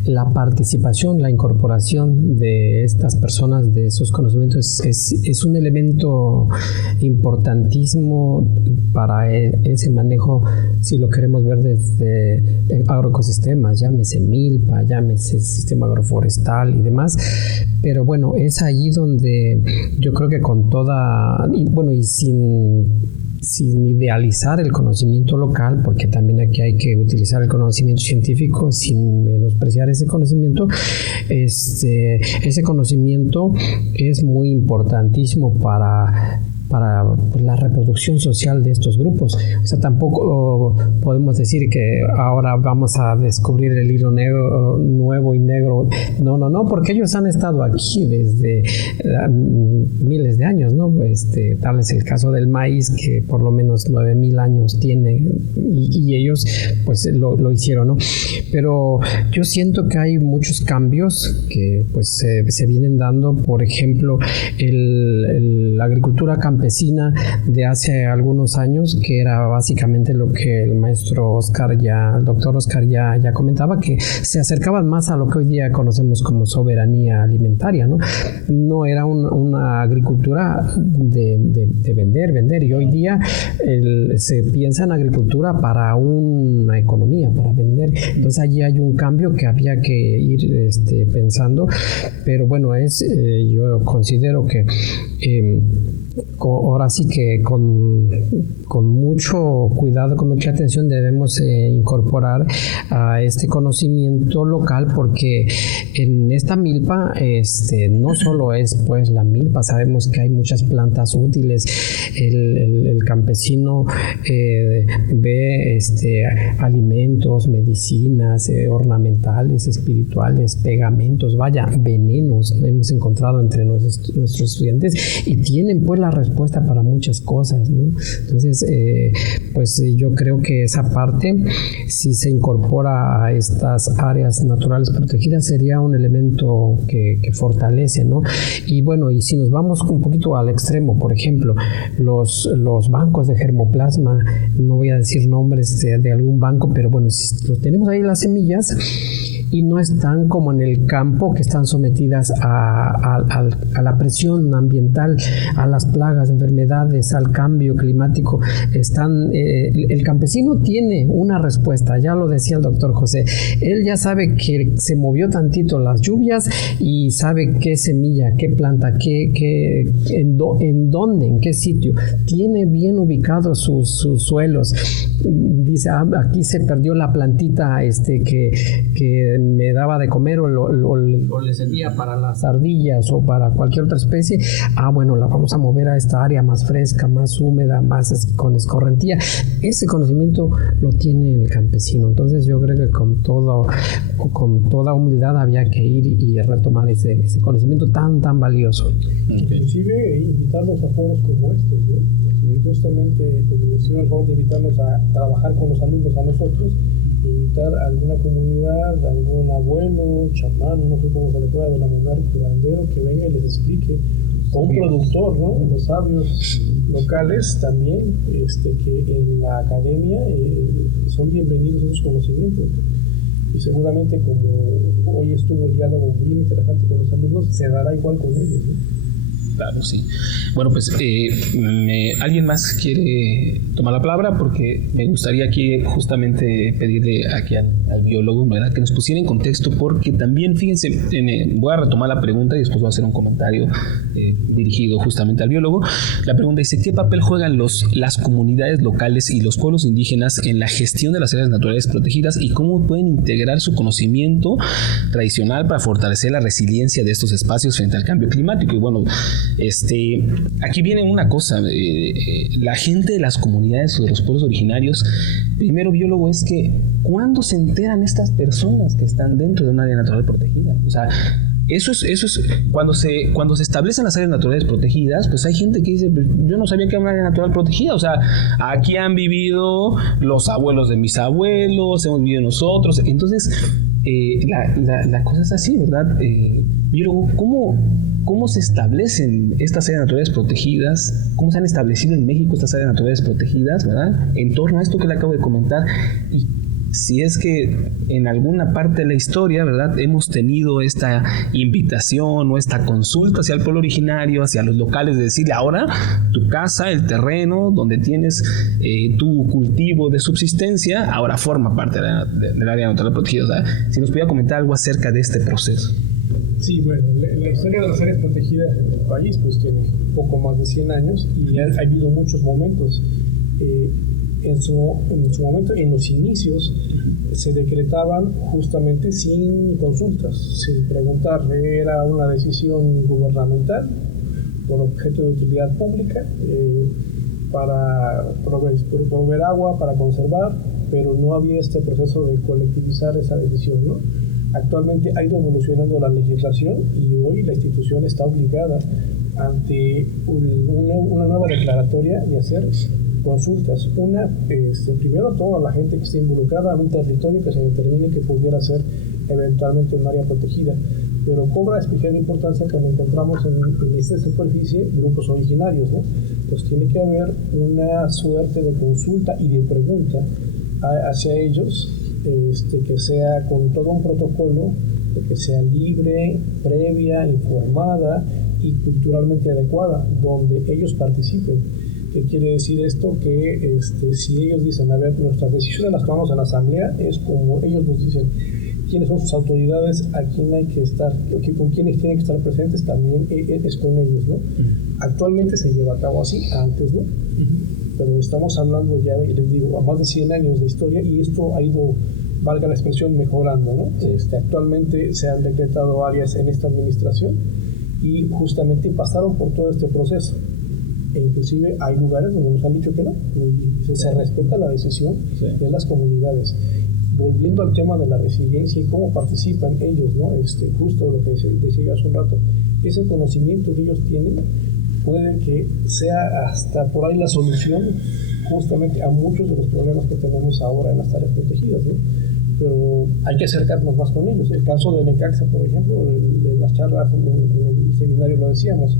la participación, la incorporación de estas personas, de esos conocimientos, es un elemento importantísimo para ese manejo, si lo queremos ver desde agroecosistemas, llámese milpa, llámese sistema agroforestal y demás. Pero bueno, es ahí donde yo creo que con toda, y sin idealizar el conocimiento local, porque también aquí hay que utilizar el conocimiento científico sin menospreciar ese conocimiento. Ese conocimiento es muy importantísimo para pues, la reproducción social de estos grupos. O sea, tampoco podemos decir que ahora vamos a descubrir el hilo negro, nuevo y negro. No, porque ellos han estado aquí desde miles de años, ¿no? Tal es el caso del maíz, que por lo menos 9,000 años tiene, y ellos pues lo hicieron, ¿no? Pero yo siento que hay muchos cambios que pues se vienen dando. Por ejemplo, la agricultura campesina de hace algunos años, que era básicamente lo que el doctor Oscar ya comentaba, que se acercaban más a lo que hoy día conocemos como soberanía alimentaria, ¿no? No era una agricultura de vender, y hoy día se piensa en agricultura para una economía, para vender. Entonces allí hay un cambio que había que ir pensando, pero bueno, yo considero que ahora sí que con mucho cuidado, con mucha atención debemos incorporar a este conocimiento local, porque en esta milpa no solo es pues la milpa, sabemos que hay muchas plantas útiles. El campesino ve alimentos, medicinas, ornamentales, espirituales, pegamentos, venenos hemos encontrado entre nuestros estudiantes, y tienen pues la respuesta para muchas cosas, ¿no? Entonces pues yo creo que esa parte, si se incorpora a estas áreas naturales protegidas, sería un elemento que fortalece, ¿no? Y bueno, y si nos vamos un poquito al extremo, por ejemplo, los bancos de germoplasma, no voy a decir nombres de algún banco, pero bueno, si los tenemos ahí las semillas y no están como en el campo, que están sometidas a la presión ambiental, a las plagas, enfermedades, al cambio climático, el campesino tiene una respuesta. Ya lo decía el doctor José, él ya sabe que se movió tantito las lluvias y sabe qué semilla, qué planta, en dónde, en qué sitio, tiene bien ubicados sus suelos. Dice, aquí se perdió la plantita que me daba de comer, o le servía para las ardillas o para cualquier otra especie. Bueno, la vamos a mover a esta área más fresca, más húmeda, más con escorrentía. Ese conocimiento lo tiene el campesino. Entonces yo creo que con toda humildad había que ir y retomar ese conocimiento tan valioso. Inclusive invitarnos a foros como estos, ¿no? Y justamente, como decía, el favor de invitarnos a trabajar con los alumnos, a nosotros, invitar a alguna comunidad, a algún abuelo, chamán, no sé cómo se le pueda denominar, curandero, que venga y les explique, o un productor, ¿no? Los sabios locales también, que en la academia son bienvenidos esos conocimientos. Y seguramente, como hoy estuvo el diálogo bien interesante con los alumnos, se dará igual con ellos, ¿no? Claro, sí. Bueno, pues ¿alguien más quiere tomar la palabra? Porque me gustaría aquí justamente pedirle aquí al biólogo, ¿verdad?, que nos pusiera en contexto, porque también, fíjense, voy a retomar la pregunta y después voy a hacer un comentario dirigido justamente al biólogo. La pregunta dice, ¿qué papel juegan las comunidades locales y los pueblos indígenas en la gestión de las áreas naturales protegidas, y cómo pueden integrar su conocimiento tradicional para fortalecer la resiliencia de estos espacios frente al cambio climático? Y bueno, aquí viene una cosa, la gente de las comunidades o de los pueblos originarios, primero, biólogo, es que ¿cuándo se enteran estas personas que están dentro de un área natural protegida? O sea, eso es cuando se establecen las áreas naturales protegidas, pues hay gente que dice, yo no sabía que era un área natural protegida. O sea, aquí han vivido los abuelos de mis abuelos, hemos vivido nosotros. Entonces, la cosa es así, ¿verdad? Biólogo, ¿cómo se establecen estas áreas naturales protegidas? ¿Cómo se han establecido en México estas áreas naturales protegidas, ¿verdad?, en torno a esto que le acabo de comentar? Y si es que en alguna parte de la historia, ¿verdad?, hemos tenido esta invitación o esta consulta hacia el pueblo originario, hacia los locales, de decirle, ahora tu casa, el terreno donde tienes tu cultivo de subsistencia, ahora forma parte del área natural protegida. O sea, si nos pudiera comentar algo acerca de este proceso. Sí, bueno, la historia de las áreas protegidas en el país pues tiene poco más de 100 años y ha habido muchos momentos. En su momento, en los inicios, se decretaban justamente sin consultas, sin preguntar. Era una decisión gubernamental con objeto de utilidad pública, para proveer agua, para conservar, pero no había este proceso de colectivizar esa decisión, ¿no? Actualmente ha ido evolucionando la legislación y hoy la institución está obligada ante una nueva declaratoria de hacer consultas. Primero toda la gente que esté involucrada en un territorio que se determine que pudiera ser eventualmente un área protegida, pero cobra especial importancia cuando encontramos en esta superficie grupos originarios, ¿no? Pues tiene que haber una suerte de consulta y de pregunta hacia ellos, que sea con todo un protocolo, que sea libre, previa, informada y culturalmente adecuada, donde ellos participen. ¿Qué quiere decir esto? Que si ellos dicen, a ver, nuestras decisiones las tomamos en la asamblea, es como ellos nos dicen quiénes son sus autoridades, a quién hay que estar, con quiénes tienen que estar presentes, también es con ellos, ¿no? Actualmente se lleva a cabo así, antes no, pero estamos hablando ya, les digo, a más de 100 años de historia, y esto ha ido, valga la expresión, mejorando, ¿no? Actualmente se han decretado áreas en esta administración y justamente pasaron por todo este proceso, e inclusive hay lugares donde nos han dicho que no, y se respeta la decisión de las comunidades. Volviendo al tema de la resiliencia y cómo participan ellos, ¿no? Justo lo que decía yo hace un rato, ese conocimiento que ellos tienen puede que sea hasta por ahí la solución justamente a muchos de los problemas que tenemos ahora en las áreas protegidas, ¿no? Pero hay que acercarnos más con ellos. El caso de Necaxa, por ejemplo, en las charlas en el seminario lo decíamos,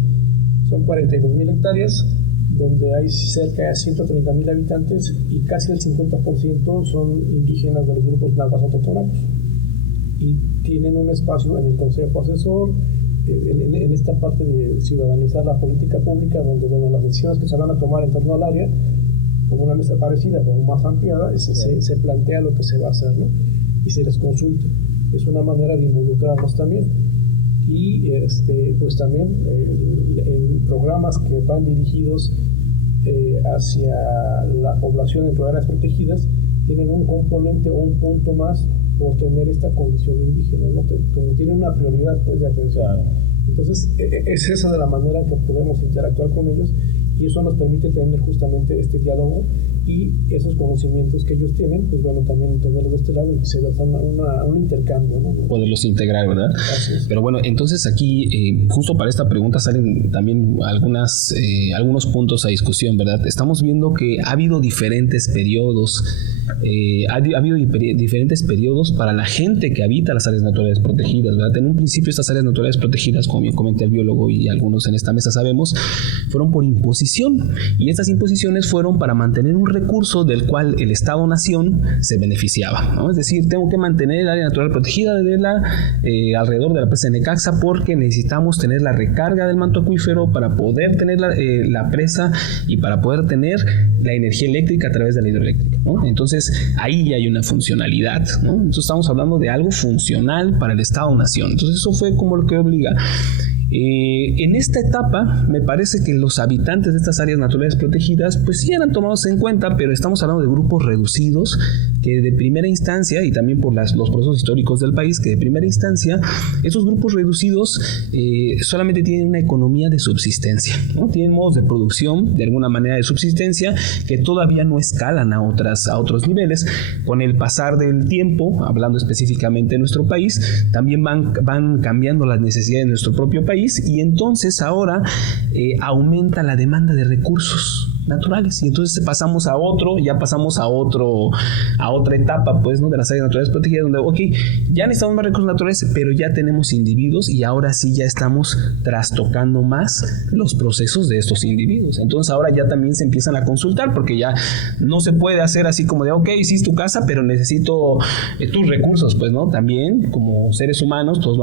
son 42,000 hectáreas, donde hay cerca de 130,000 habitantes y casi el 50% son indígenas de los grupos nahuas autotónomos. Y tienen un espacio en el Consejo Asesor, en esta parte de ciudadanizar la política pública, donde las decisiones que se van a tomar en torno al área, como una mesa parecida, pero más ampliada, se plantea lo que se va a hacer, ¿no? Y se les consulta. Es una manera de involucrarlos también. Y pues también en programas que van dirigidos hacia la población dentro de áreas protegidas, tienen un componente o un punto más por tener esta condición indígena, ¿no? Como tienen una prioridad, pues, de atención. Entonces es esa de la manera que podemos interactuar con ellos, y eso nos permite tener justamente este diálogo y esos conocimientos que ellos tienen, pues bueno, también tenerlos de este lado y viceversa, un intercambio, ¿no? Poderlos integrar, ¿verdad? Pero bueno, entonces aquí, justo para esta pregunta salen también algunos puntos a discusión, ¿verdad? Estamos viendo que ha habido diferentes periodos, diferentes periodos para la gente que habita las áreas naturales protegidas, ¿verdad? En un principio estas áreas naturales protegidas, como bien comenta el biólogo y algunos en esta mesa sabemos, fueron por imposición, y estas imposiciones fueron para mantener un recurso del cual el Estado-Nación se beneficiaba, ¿no? Es decir, tengo que mantener el área natural protegida alrededor de la presa de Necaxa porque necesitamos tener la recarga del manto acuífero para poder tener la presa y para poder tener la energía eléctrica a través de la hidroeléctrica, ¿no? Entonces ahí hay una funcionalidad, ¿no? Entonces estamos hablando de algo funcional para el Estado-Nación. Entonces eso fue como lo que obliga. En esta etapa me parece que los habitantes de estas áreas naturales protegidas pues sí eran tomados en cuenta, pero estamos hablando de grupos reducidos que de primera instancia, y también por los procesos históricos del país, que de primera instancia esos grupos reducidos solamente tienen una economía de subsistencia, ¿no? Tienen modos de producción de alguna manera de subsistencia que todavía no escalan a otros niveles. Con el pasar del tiempo, hablando específicamente de nuestro país, también van cambiando las necesidades de nuestro propio país, y entonces ahora aumenta la demanda de recursos naturales, y entonces pasamos a otra etapa, pues, ¿no? De las áreas naturales protegidas, donde ya necesitamos más recursos naturales, pero ya tenemos individuos y ahora sí ya estamos trastocando más los procesos de estos individuos. Entonces ahora ya también se empiezan a consultar, porque ya no se puede hacer así como de sí es tu casa, pero necesito tus recursos, pues, ¿no? También como seres humanos todos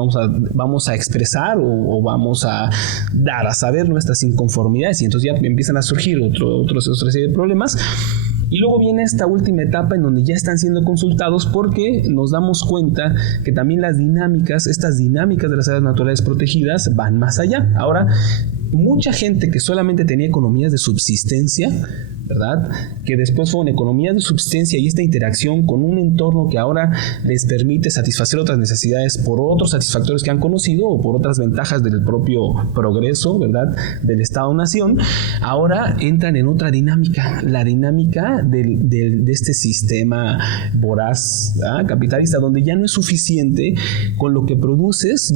vamos a expresar o vamos a dar a saber nuestras inconformidades, y entonces ya empiezan a surgir otra serie de problemas. Y luego viene esta última etapa en donde ya están siendo consultados, porque nos damos cuenta que también estas dinámicas de las áreas naturales protegidas van más allá. Ahora mucha gente que solamente tenía economías de subsistencia, ¿verdad? Que después fueron economías de subsistencia y esta interacción con un entorno que ahora les permite satisfacer otras necesidades por otros satisfactores que han conocido o por otras ventajas del propio progreso, ¿verdad? Del Estado-Nación, ahora entran en otra dinámica, la dinámica de este sistema voraz, ¿verdad? Capitalista, donde ya no es suficiente con lo que produces,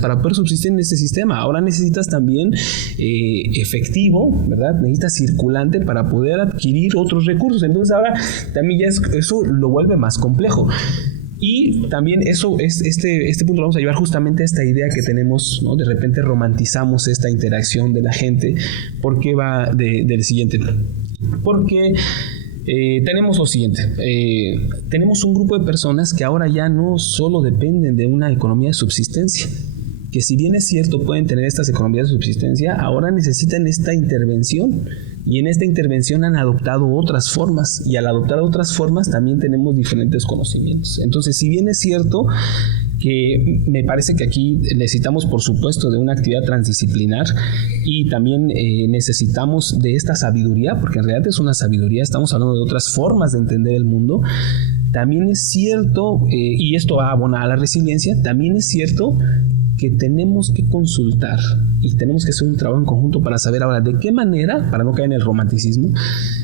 para poder subsistir en este sistema. Ahora necesitas también efectivo, ¿verdad? Necesitas circulante para poder adquirir otros recursos. Entonces ahora también ya eso lo vuelve más complejo. Y también eso es este punto lo vamos a llevar justamente a esta idea que tenemos, ¿no? De repente romantizamos esta interacción de la gente. ¿Por qué va del siguiente? Porque tenemos lo siguiente, tenemos un grupo de personas que ahora ya no solo dependen de una economía de subsistencia, que si bien es cierto pueden tener estas economías de subsistencia, ahora necesitan esta intervención, y en esta intervención han adoptado otras formas, y al adoptar otras formas también tenemos diferentes conocimientos. Entonces, si bien es cierto que me parece que aquí necesitamos, por supuesto, de una actividad transdisciplinar, y también necesitamos de esta sabiduría, porque en realidad es una sabiduría, estamos hablando de otras formas de entender el mundo. También es cierto, y esto va a abonar a la resiliencia, también es cierto que tenemos que consultar y tenemos que hacer un trabajo en conjunto para saber ahora de qué manera, para no caer en el romanticismo,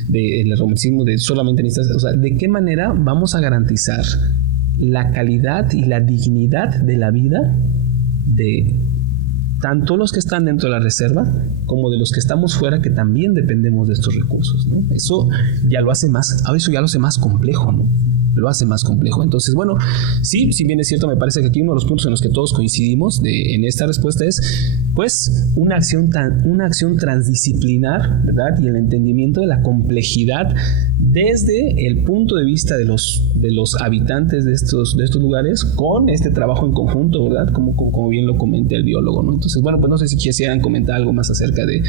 de solamente necesitas, o sea, de qué manera vamos a garantizar la calidad y la dignidad de la vida de tanto los que están dentro de la reserva como de los que estamos fuera, que también dependemos de estos recursos, ¿no? Eso ya lo hace más complejo, ¿no? Lo hace más complejo. Entonces, bueno, sí, si bien es cierto, me parece que aquí uno de los puntos en los que todos coincidimos en esta respuesta es, pues, una acción transdisciplinar, ¿verdad? Y el entendimiento de la complejidad desde el punto de vista de los habitantes de estos lugares, con este trabajo en conjunto, ¿verdad? Como bien lo comenta el biólogo, ¿no? Entonces, bueno, pues no sé si quisieran comentar algo más acerca de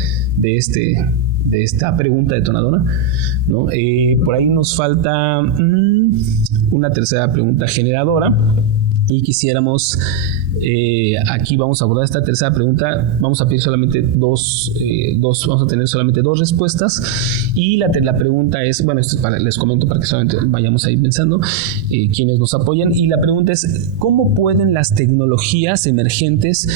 esta pregunta detonadora, ¿no? Por ahí nos falta una tercera pregunta generadora, y quisiéramos, aquí vamos a abordar esta tercera pregunta, vamos a pedir solamente vamos a tener solamente dos respuestas, y la pregunta es, bueno, esto es les comento para que solamente vayamos ahí pensando quienes nos apoyan, y la pregunta es, ¿cómo pueden las tecnologías emergentes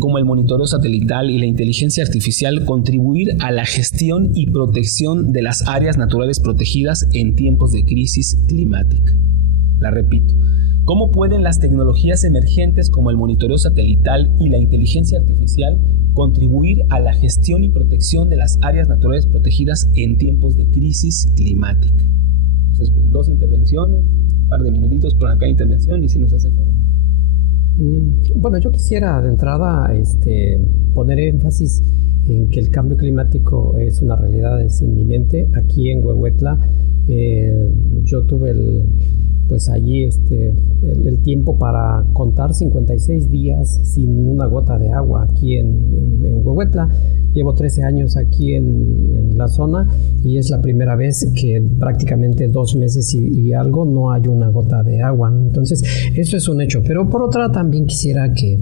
como el monitoreo satelital y la inteligencia artificial contribuir a la gestión y protección de las áreas naturales protegidas en tiempos de crisis climática? La repito. ¿Cómo pueden las tecnologías emergentes como el monitoreo satelital y la inteligencia artificial contribuir a la gestión y protección de las áreas naturales protegidas en tiempos de crisis climática? Entonces, pues, dos intervenciones, un par de minutitos por cada intervención, y si nos hace favor. Bueno, yo quisiera de entrada poner énfasis en que el cambio climático es una realidad, es inminente. Aquí en Huehuetla yo tuve allí el tiempo para contar 56 días sin una gota de agua aquí en Huehuetla. Llevo 13 años aquí en la zona, y es la primera vez que prácticamente 2 meses y algo no hay una gota de agua, ¿no? Entonces, eso es un hecho. Pero por otra, también quisiera que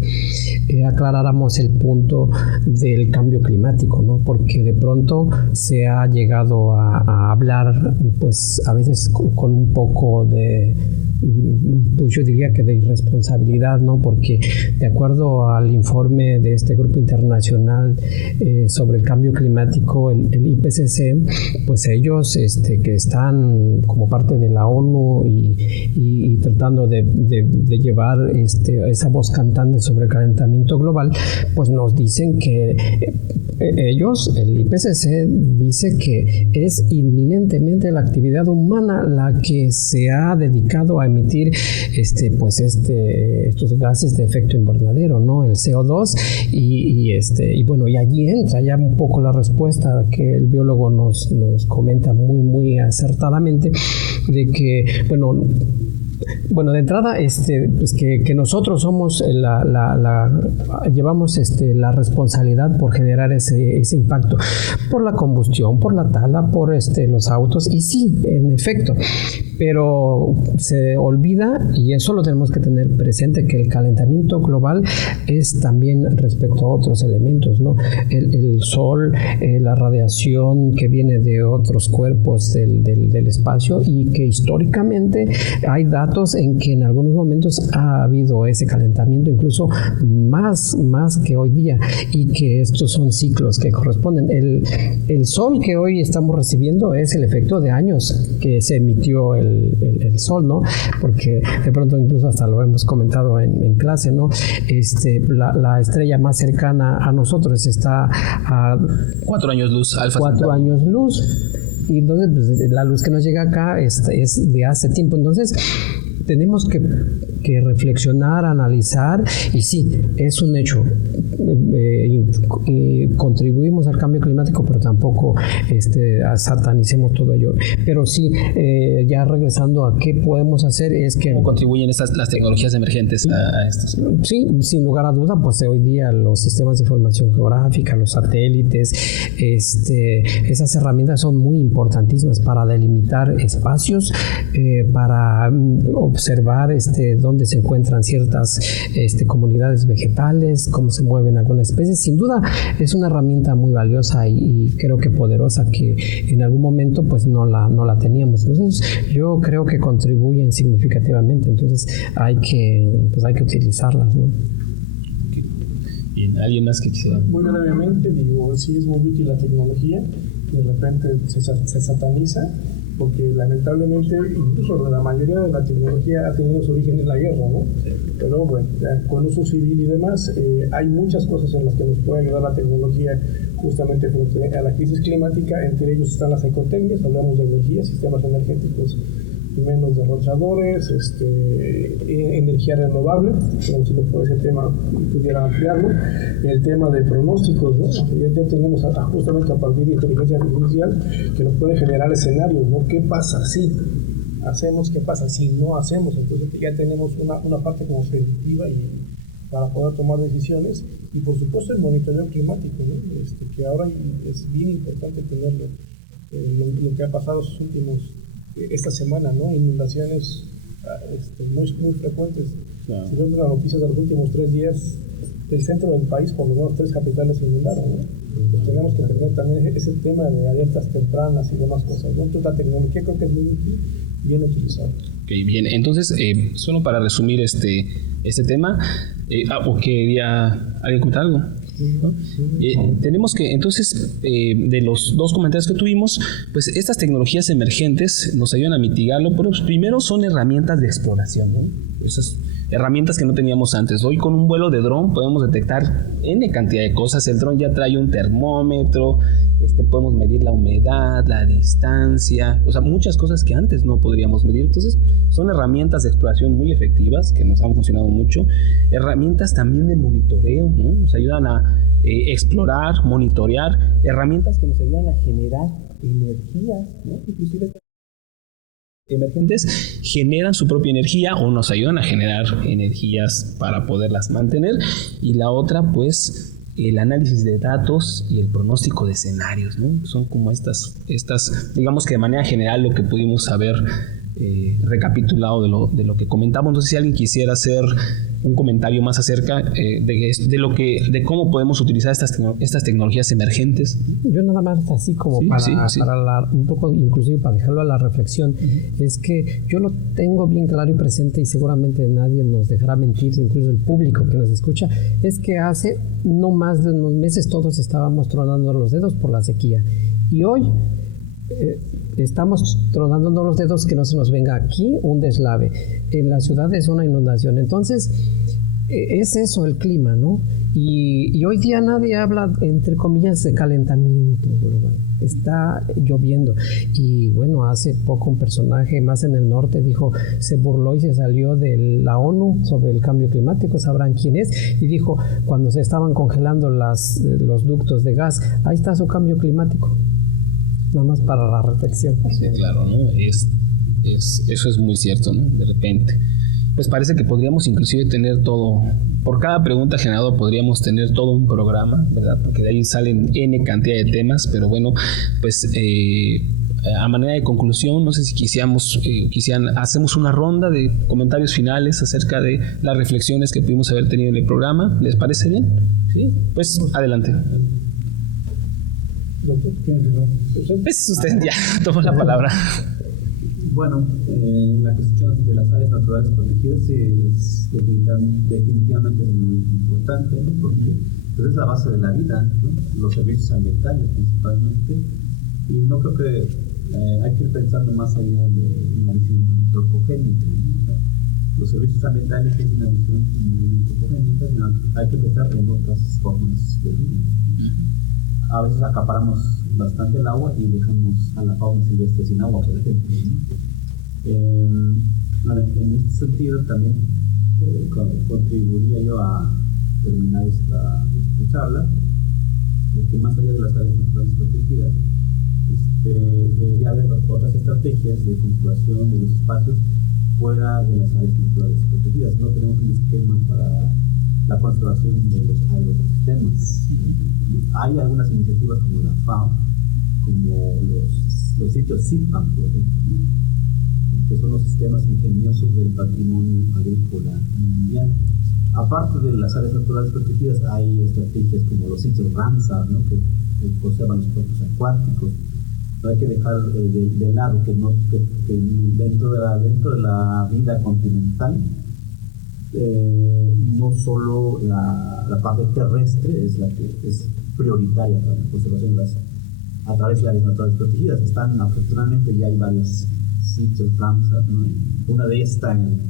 aclaráramos el punto del cambio climático, ¿no? Porque de pronto se ha llegado a hablar, pues a veces con un poco pues yo diría que de irresponsabilidad, ¿no? Porque de acuerdo al informe de este grupo internacional sobre el cambio climático, el IPCC, pues ellos que están como parte de la ONU y tratando de llevar esa voz cantante sobre el calentamiento global, pues nos dicen que el IPCC dice que es inminentemente la actividad humana la que se ha dedicado a emitir estos gases de efecto invernadero, ¿no? El CO2, y bueno, y allí entra ya un poco la respuesta que el biólogo nos comenta muy muy acertadamente, de que, bueno, Bueno, de entrada, pues que nosotros somos llevamos la responsabilidad por generar ese impacto, por la combustión, por la tala, por los autos, y sí, en efecto, pero se olvida, y eso lo tenemos que tener presente, que el calentamiento global es también respecto a otros elementos, ¿no? El sol, la radiación que viene de otros cuerpos del espacio, y que históricamente hay datos en que en algunos momentos ha habido ese calentamiento, incluso más que hoy día, y que estos son ciclos que corresponden. El sol que hoy estamos recibiendo es el efecto de años que se emitió el sol, ¿no? Porque de pronto incluso hasta lo hemos comentado en clase, ¿no? La estrella más cercana a nosotros está a 4 años luz, Alfa 4 años luz. Y entonces pues, la luz que nos llega acá es de hace tiempo. Entonces tenemos que reflexionar, analizar, y sí, es un hecho. Contribuimos al cambio climático, pero tampoco satanicemos todo ello. Pero sí, ya regresando a qué podemos hacer, es que... ¿Cómo contribuyen las tecnologías emergentes a estos? Sí, sin lugar a duda, pues hoy día los sistemas de información geográfica, los satélites, esas herramientas son muy importantísimas para delimitar espacios, para observar dónde se encuentran ciertas comunidades vegetales, cómo se mueven algunas especies. Sin duda es una herramienta muy valiosa y creo que poderosa, que en algún momento pues no la teníamos. Entonces yo creo que contribuyen significativamente, entonces hay que utilizarlas, ¿no? Bien, ¿alguien más que quisiera? Muy brevemente, sí es muy útil la tecnología, de repente se sataniza, porque lamentablemente incluso la mayoría de la tecnología ha tenido su origen en la guerra, ¿no? Pero bueno, ya con uso civil y demás, hay muchas cosas en las que nos puede ayudar la tecnología justamente frente a la crisis climática. Entre ellos están las ecotecnias, hablamos de energía, sistemas energéticos menos derrochadores, energía renovable, como si por ese tema pudiera ampliarlo, el tema de pronósticos, ¿no? Ya tenemos justamente a partir de inteligencia artificial que nos puede generar escenarios, ¿no? ¿Qué pasa si hacemos? ¿Qué pasa si no hacemos? Entonces ya tenemos una parte como predictiva y para poder tomar decisiones, y por supuesto el monitoreo climático, ¿no? Que ahora es bien importante tenerlo. Lo que ha pasado esta semana, ¿no? Inundaciones muy frecuentes. Claro. Si vemos las noticias de los últimos 3 días, el centro del país, por lo menos 3 capitales se inundaron, ¿no? Pues tenemos que tener también ese tema de alertas tempranas y demás cosas, ¿no? Entonces la tecnología creo que es muy útil, bien utilizada. Ok, bien. Entonces, solo para resumir este tema, ¿o quería alguien comentar algo? ¿No? Tenemos que, entonces, de los 2 comentarios que tuvimos, pues estas tecnologías emergentes nos ayudan a mitigarlo, pero primero son herramientas de exploración, ¿no? Esas herramientas que no teníamos antes. Hoy con un vuelo de dron podemos detectar N cantidad de cosas. El dron ya trae un termómetro, podemos medir la humedad, la distancia, o sea, muchas cosas que antes no podríamos medir. Entonces, son herramientas de exploración muy efectivas que nos han funcionado mucho. Herramientas también de monitoreo, ¿no? Nos ayudan a explorar, monitorear. Herramientas que nos ayudan a generar energía, ¿no? Inclusive emergentes generan su propia energía o nos ayudan a generar energías para poderlas mantener. Y la otra, pues, el análisis de datos y el pronóstico de escenarios, ¿no? Son como estas, digamos que de manera general lo que pudimos haber recapitulado de lo que comentamos. Entonces, si alguien quisiera hacer un comentario más acerca de cómo podemos utilizar estas tecnologías emergentes. Yo nada más así como para un poco inclusive para dejarlo a la reflexión, es que yo lo tengo bien claro y presente, y seguramente nadie nos dejará mentir, incluso el público que nos escucha, es que hace no más de unos meses todos estábamos tronando los dedos por la sequía, y hoy estamos tronándonos los dedos que no se nos venga aquí un deslave. En la ciudad es una inundación. Entonces, es eso el clima, ¿no? Y hoy día nadie habla, entre comillas, de calentamiento global. Está lloviendo. Y bueno, hace poco un personaje más en el norte se burló y se salió de la ONU sobre el cambio climático, sabrán quién es, y dijo, cuando se estaban congelando los ductos de gas, ahí está su cambio climático. Nada más para la reflexión. Sí, claro, ¿no? Eso es muy cierto, ¿no? De repente. Pues parece que podríamos inclusive tener todo, por cada pregunta generada podríamos tener todo un programa, ¿verdad? Porque de ahí salen N cantidad de temas, pero bueno, pues a manera de conclusión, no sé si hacemos una ronda de comentarios finales acerca de las reflexiones que pudimos haber tenido en el programa. ¿Les parece bien? Sí. Pues adelante. Pues usted ya tomó la palabra. Bueno, la cuestión de las áreas naturales protegidas es definitivamente es muy importante, ¿no? Porque pues, es la base de la vida, ¿no? Los servicios ambientales principalmente, y no creo que hay que ir pensando más allá de una visión antropogénica, ¿no? O sea, los servicios ambientales es una visión muy antropogénica, ¿no? Hay que pensar en otras formas de vida. A veces acaparamos bastante el agua y dejamos a la fauna silvestre sin agua, por ejemplo, ¿no? En este sentido también contribuiría yo a terminar esta charla de que más allá de las áreas naturales protegidas debería haber otras estrategias de conservación de los espacios fuera de las áreas naturales protegidas. No tenemos un esquema para la conservación de los agroecosistemas. Hay algunas iniciativas como la FAO, como los sitios CIPAM, por ejemplo, ¿no? Que son los sistemas ingeniosos del patrimonio agrícola mundial. Aparte de las áreas naturales protegidas, hay estrategias como los sitios Ramsar, ¿no? que conservan los cuerpos acuáticos. No hay que dejar de lado que dentro de la vida continental, no solo la parte terrestre es la que es prioritaria para la conservación a través de áreas naturales protegidas. Afortunadamente ya hay varios sitios Ramsar, ¿no? Una de estas en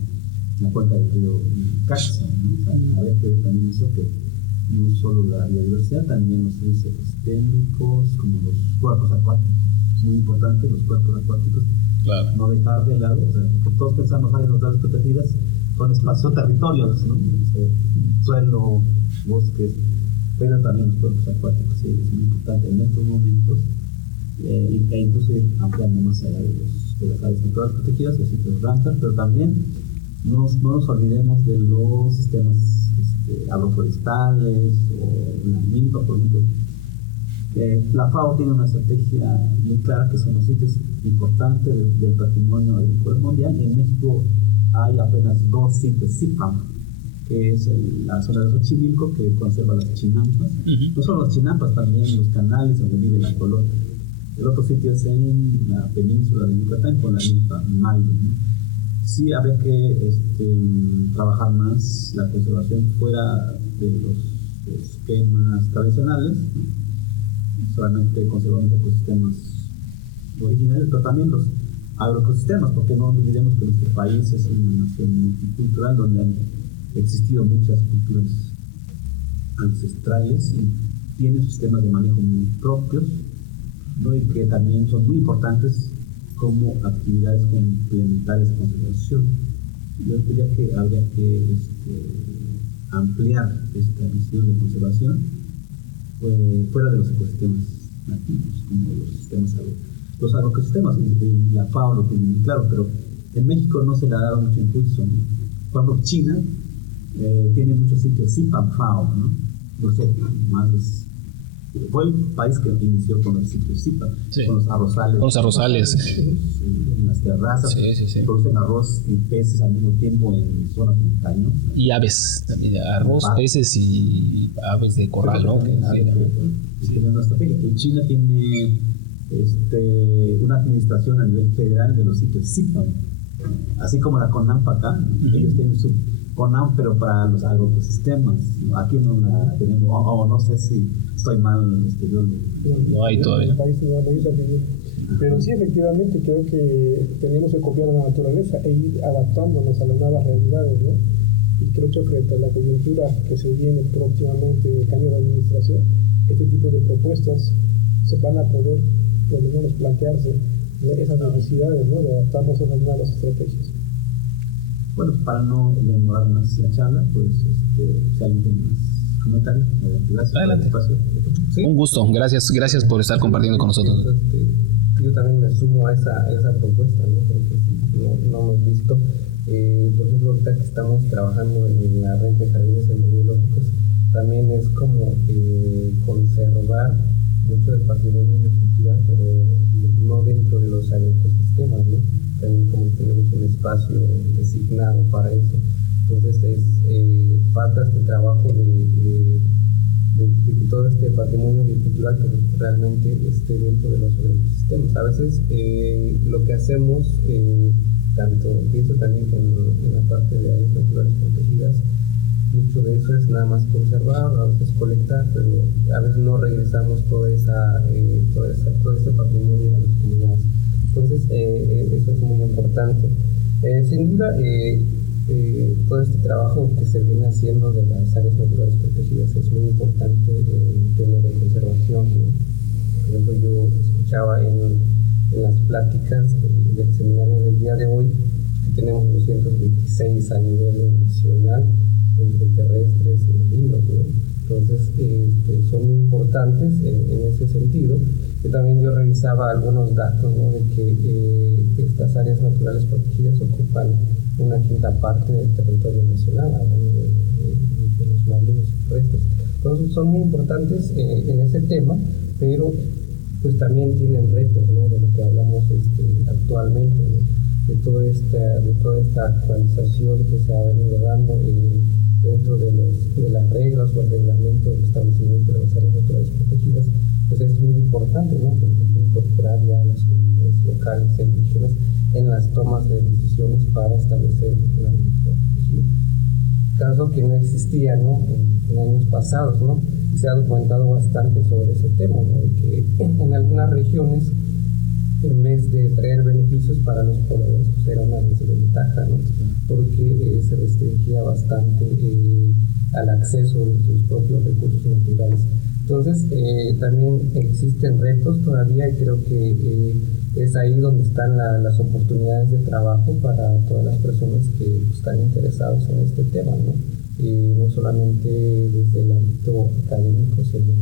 la cuenca del río Caxa, ¿no? O sea, habría que ver también eso, que no solo la biodiversidad, también los servicios ecosistémicos, como los cuerpos acuáticos. Muy importante los cuerpos acuáticos, claro. No dejar de lado, o sea, porque todos pensamos en áreas naturales protegidas, son territorios, ¿no? Suelo, bosques, pero también los cuerpos acuáticos, sí, es muy importante en estos momentos, e incluso ir ampliando más allá de las áreas naturales protegidas, los sitios Ramsar, pero también no nos olvidemos de los sistemas agroforestales o la milpa, por ejemplo. La FAO tiene una estrategia muy clara que son los sitios importantes del patrimonio agrícola mundial, y en México hay apenas 2 sitios CIPAM, que es la zona de Xochimilco, que conserva las chinampas. No solo las chinampas, también los canales donde vive la colonia. El otro sitio es en la península de Yucatán con la milpa Mayo, ¿no? Sí, habría que trabajar más la conservación fuera de los esquemas tradicionales, ¿no? Solamente conservamos ecosistemas originales, pero también los agroecosistemas, porque no olvidemos que nuestro país es una nación multicultural donde han existido muchas culturas ancestrales y tienen sistemas de manejo muy propios, ¿no? Y que también son muy importantes como actividades complementarias de conservación. Yo diría que habría que ampliar esta visión de conservación fuera de los ecosistemas nativos, como los agroecosistemas, y la FAO lo tiene muy claro, pero en México no se le ha dado mucho impulso, ¿no? Por ejemplo, China tiene muchos sitios CIPAM-FAO, ¿no? No sé, fue el país que inició con los sitios CIPAM, sí. Con los arrozales. En las terrazas, sí. Producen arroz y peces al mismo tiempo en zonas montañosas. Y aves, también arroz, peces y aves de corral, ¿no? China tiene una administración a nivel federal de los sitios CIPAM, así como la CONAMP acá, ellos tienen su CONAMP, pero para los agroecosistemas. Aquí no la tenemos, no sé si estoy mal, no hay todavía. Pero sí, efectivamente, creo que tenemos que copiar la naturaleza e ir adaptándonos a las nuevas realidades, ¿no? Y creo que frente a la coyuntura que se viene próximamente, el cambio de administración, este tipo de propuestas se van a poder, por lo menos, plantearse esas necesidades, ¿no? De adaptarnos a las nuevas estrategias. Bueno, para no demorar más la charla, pues, si alguien tiene más comentarios, gracias. Adelante. ¿Sí? Un gusto, gracias por estar compartiendo con nosotros. Yo también me sumo a esa propuesta, ¿no? Porque no hemos visto. Por ejemplo, ahorita que estamos trabajando en la red de jardines entomológicos, también es como conservar mucho del patrimonio biocultural, pero no dentro de los agroecosistemas, ¿no? También como tenemos un espacio designado para eso. Entonces falta este trabajo de que todo este patrimonio biocultural pues, realmente esté dentro de los agroecosistemas. A veces lo que hacemos, pienso también que en la parte de áreas naturales protegidas, mucho de eso es nada más conservar, a veces colectar, pero a veces no regresamos todo ese patrimonio a las comunidades. Entonces, eso es muy importante. Sin duda, todo este trabajo que se viene haciendo de las áreas naturales protegidas es muy importante en el tema de conservación, ¿no? Por ejemplo, yo escuchaba en las pláticas del seminario del día de hoy que tenemos 226 a nivel nacional entre terrestres y marinos, ¿no? Entonces son muy importantes en ese sentido. Que también yo revisaba algunos datos, ¿no? De que estas áreas naturales protegidas ocupan una quinta parte del territorio nacional, hablando de los marinos y terrestres. Entonces son muy importantes en ese tema, pero pues también tienen retos, ¿no? De lo que hablamos actualmente, ¿no? De toda esta actualización que se ha venido dando dentro de las reglas o el reglamento del establecimiento de las áreas naturales protegidas, pues es muy importante, ¿no? Por ejemplo, incorporar ya a las comunidades locales e indígenas en las tomas de decisiones para establecer una área natural protegida. Caso que no existía, ¿no? En años pasados, ¿no? Y se ha documentado bastante sobre ese tema, ¿no? De que en algunas regiones, en vez de traer beneficios para los pobladores, pues era una desventaja, ¿no? Porque se restringía bastante al acceso de sus propios recursos naturales. Entonces, también existen retos todavía y creo que es ahí donde están las oportunidades de trabajo para todas las personas que están interesados en este tema, ¿no? Y no solamente desde el ámbito académico, sino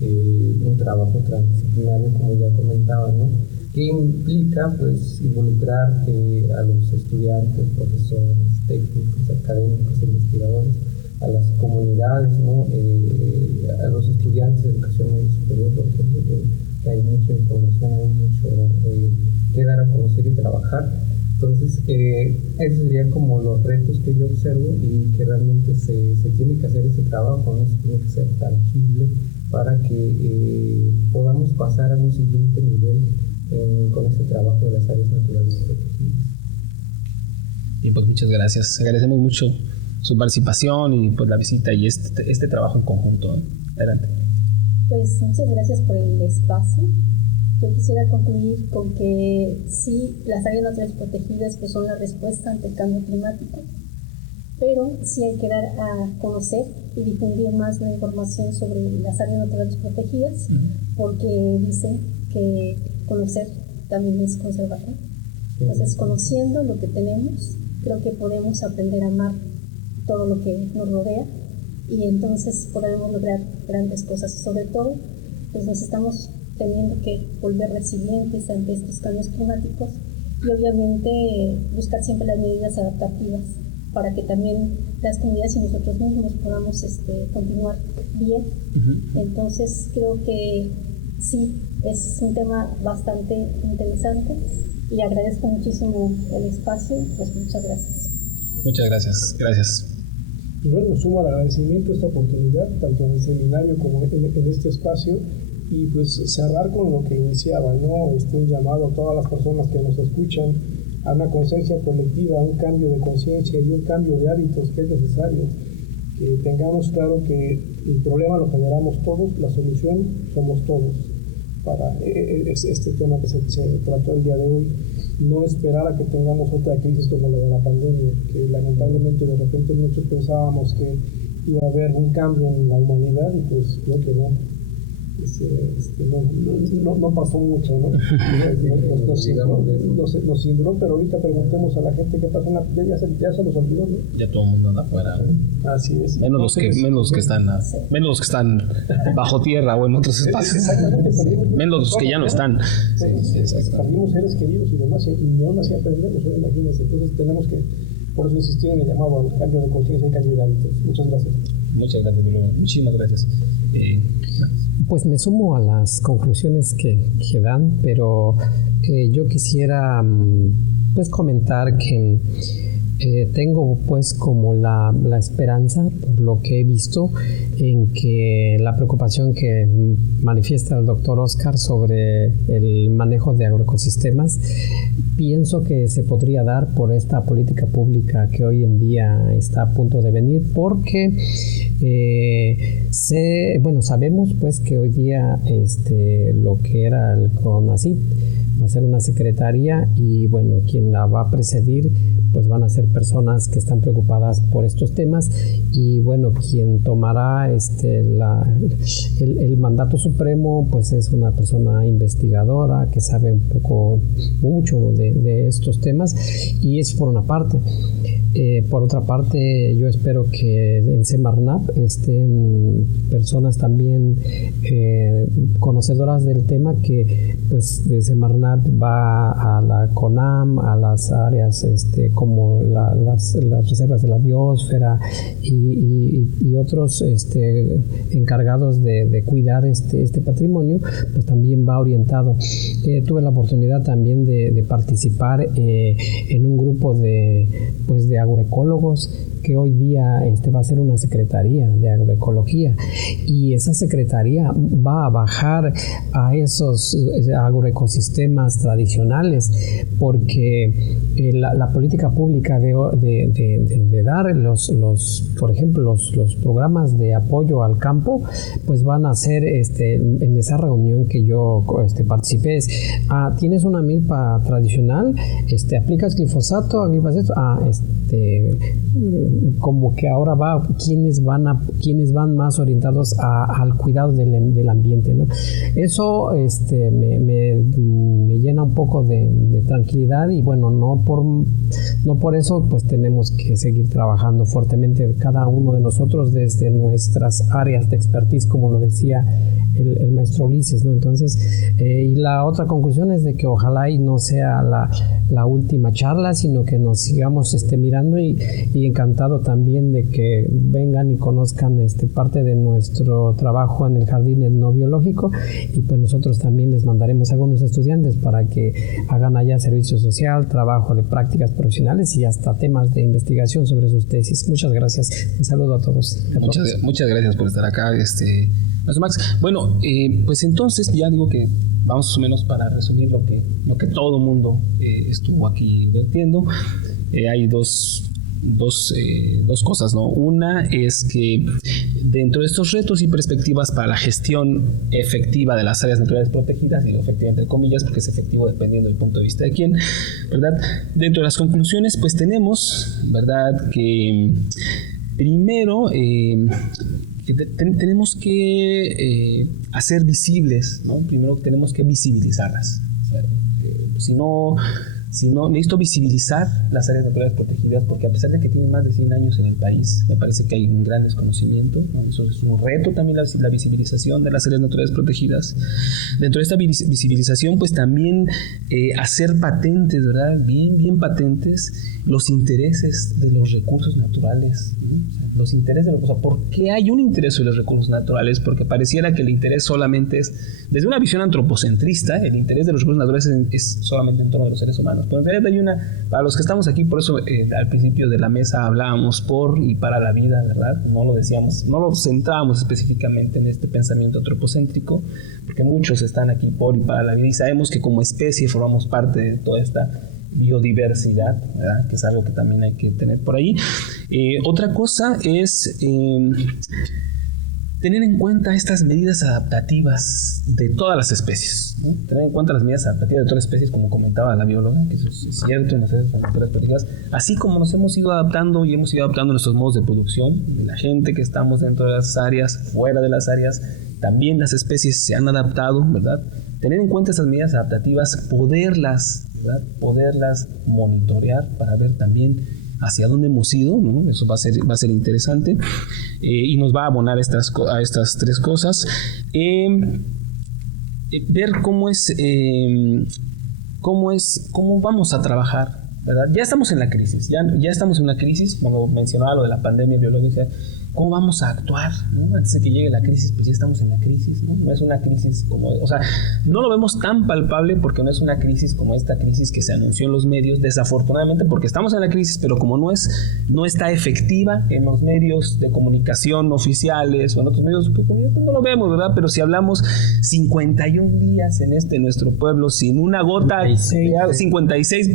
un trabajo transdisciplinario, como ya comentaba, ¿no? Que implica pues involucrar a los estudiantes, profesores, técnicos, académicos, investigadores, a las comunidades, ¿no? A los estudiantes de educación media superior, por ejemplo, que hay mucha información, hay mucho que dar a conocer y trabajar. Entonces, esos serían como los retos que yo observo y que realmente se tiene que hacer ese trabajo, ¿no? Se tiene que ser tangible para que podamos pasar a un siguiente nivel con este trabajo de las áreas naturales protegidas. Y pues muchas gracias. Agradecemos mucho su participación y pues la visita y este trabajo en conjunto. Adelante. Pues muchas gracias por el espacio. Yo quisiera concluir con que sí, las áreas naturales protegidas pues son la respuesta ante el cambio climático, pero sí hay que dar a conocer y difundir más la información sobre las áreas naturales protegidas, porque dicen que conocer también es conservar. Entonces, conociendo lo que tenemos, creo que podemos aprender a amar todo lo que nos rodea y entonces podremos lograr grandes cosas. Sobre todo, pues nos estamos teniendo que volver resilientes ante estos cambios climáticos y obviamente buscar siempre las medidas adaptativas para que también las comunidades y nosotros mismos podamos continuar bien. Entonces creo que sí, es un tema bastante interesante y agradezco muchísimo el espacio, pues muchas gracias. Muchas gracias, gracias. Y bueno, sumo al agradecimiento a esta oportunidad, tanto en el seminario como en este espacio, y pues cerrar con lo que iniciaba, ¿no? Un llamado a todas las personas que nos escuchan a una conciencia colectiva, a un cambio de conciencia y un cambio de hábitos que es necesario. Que tengamos claro que el problema lo generamos todos, la solución somos todos. Para este tema que se trató el día de hoy, no esperar a que tengamos otra crisis como la de la pandemia, que lamentablemente de repente muchos pensábamos que iba a haber un cambio en la humanidad y pues creo que no. no pasó mucho, ¿no? Nos cindró, pero ahorita preguntemos a la gente qué pasa, ya se los olvidó, ¿no? Ya todo el mundo anda afuera. Así es. Menos los que están bajo tierra o en otros espacios. Menos los que ya no están. Perdimos seres queridos y demás, y aún así aprendemos, imagínense. Entonces tenemos que, por eso insistir en el llamado al cambio de conciencia y cambio de hábitos. Muchas gracias. Muchas gracias, muchísimas gracias. Pues me sumo a las conclusiones que dan, pero yo quisiera pues comentar que tengo pues como la esperanza, por lo que he visto, en que la preocupación que manifiesta el doctor Oscar sobre el manejo de agroecosistemas, pienso que se podría dar por esta política pública que hoy en día está a punto de venir, porque sabemos pues que hoy día lo que era el CONACYT va a ser una secretaría, y bueno, quien la va a presidir pues van a ser personas que están preocupadas por estos temas, y bueno, quien tomará el mandato supremo pues es una persona investigadora que sabe mucho de estos temas, y es por una parte. Por otra parte, yo espero que en Semarnat estén personas también conocedoras del tema, que pues de Semarnat va a la CONAM, a las áreas como las reservas de la biosfera y otros encargados de cuidar este patrimonio, pues también va orientado. Tuve la oportunidad también de participar en un grupo de agroecólogos, que hoy día va a ser una secretaría de agroecología, y esa secretaría va a bajar a esos agroecosistemas tradicionales, porque la política pública de dar por ejemplo los programas de apoyo al campo, pues van a ser en esa reunión que yo participé, tienes una milpa tradicional, aplicas glifosato, como que ahora quienes van más orientados al cuidado del ambiente, ¿no? Eso me llena un poco de tranquilidad, y bueno, no por eso pues tenemos que seguir trabajando fuertemente cada uno de nosotros desde nuestras áreas de expertise, como lo decía el maestro Ulises, ¿no? Entonces, y la otra conclusión es de que ojalá y no sea la última charla, sino que nos sigamos mirando, y encantado también de que vengan y conozcan parte de nuestro trabajo en el jardín etnobiológico, y pues nosotros también les mandaremos a algunos estudiantes para que hagan allá servicio social, trabajo de prácticas profesionales y hasta temas de investigación sobre sus tesis. Muchas gracias. Un saludo a todos. Muchas gracias por estar acá, Max. Bueno, pues entonces ya digo que vamos más o menos para resumir lo que todo el mundo estuvo aquí vertiendo. Hay dos cosas, ¿no? Una es que dentro de estos retos y perspectivas para la gestión efectiva de las áreas naturales protegidas, digo efectiva entre comillas porque es efectivo dependiendo del punto de vista de quién, ¿verdad? Dentro de las conclusiones pues tenemos, ¿verdad?, que primero tenemos que hacer visibles, ¿no? Primero tenemos que visibilizarlas. O sea, si no, necesito visibilizar las áreas naturales protegidas, porque a pesar de que tienen más de 100 años en el país, me parece que hay un gran desconocimiento, ¿no? Eso es un reto también, la visibilización de las áreas naturales protegidas. Dentro de esta visibilización, pues también hacer patentes, ¿verdad? Bien patentes los intereses de los recursos naturales, ¿no? O sea, los intereses de los recursos. ¿Por qué hay un interés en los recursos naturales? Porque pareciera que el interés solamente es, desde una visión antropocentrista, el interés de los recursos naturales es solamente en torno de los seres humanos. Pero en realidad para los que estamos aquí, por eso al principio de la mesa hablábamos por y para la vida, ¿verdad? No lo decíamos, no lo centrábamos específicamente en este pensamiento antropocéntrico, porque muchos están aquí por y para la vida, y sabemos que como especie formamos parte de toda esta biodiversidad, ¿verdad?, que es algo que también hay que tener por ahí. Otra cosa es tener en cuenta estas medidas adaptativas de todas las especies, ¿no? Tener en cuenta las medidas adaptativas de todas las especies, como comentaba la bióloga, que eso es cierto en las especies, así como nos hemos ido adaptando y hemos ido adaptando nuestros modos de producción, de la gente que estamos dentro de las áreas, fuera de las áreas, también las especies se han adaptado, ¿verdad? Tener en cuenta esas medidas adaptativas, poderlas monitorear para ver también hacia dónde hemos ido, ¿no? Eso va a ser interesante, y nos va a abonar a estas tres cosas. Ver cómo vamos a trabajar, ¿verdad? Ya estamos en la crisis, ya estamos en una crisis, como mencionaba lo de la pandemia biológica. ¿Cómo vamos a actuar, ¿no? Antes de que llegue la crisis? Pues ya estamos en la crisis, ¿no? No es una crisis no lo vemos tan palpable porque no es una crisis como esta crisis que se anunció en los medios, desafortunadamente, porque estamos en la crisis, pero como no está efectiva en los medios de comunicación oficiales o en otros medios, pues no lo vemos, ¿verdad? Pero si hablamos 51 días en nuestro pueblo sin una gota, 56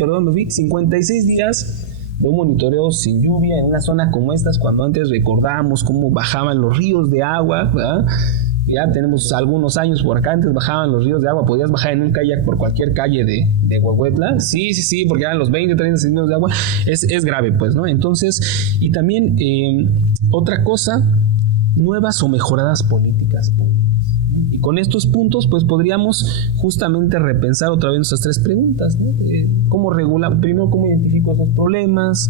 días de un monitoreo sin lluvia en una zona como estas, cuando antes recordábamos cómo bajaban los ríos de agua, ¿verdad? Ya tenemos algunos años por acá, antes bajaban los ríos de agua, podías bajar en un kayak por cualquier calle de Huehuetla, sí, porque eran los 20, 30 centímetros de agua, es grave, pues, ¿no? Entonces, y también otra cosa, nuevas o mejoradas políticas públicas. Y con estos puntos, pues podríamos justamente repensar otra vez nuestras tres preguntas, ¿no? Primero, ¿cómo identifico esos problemas?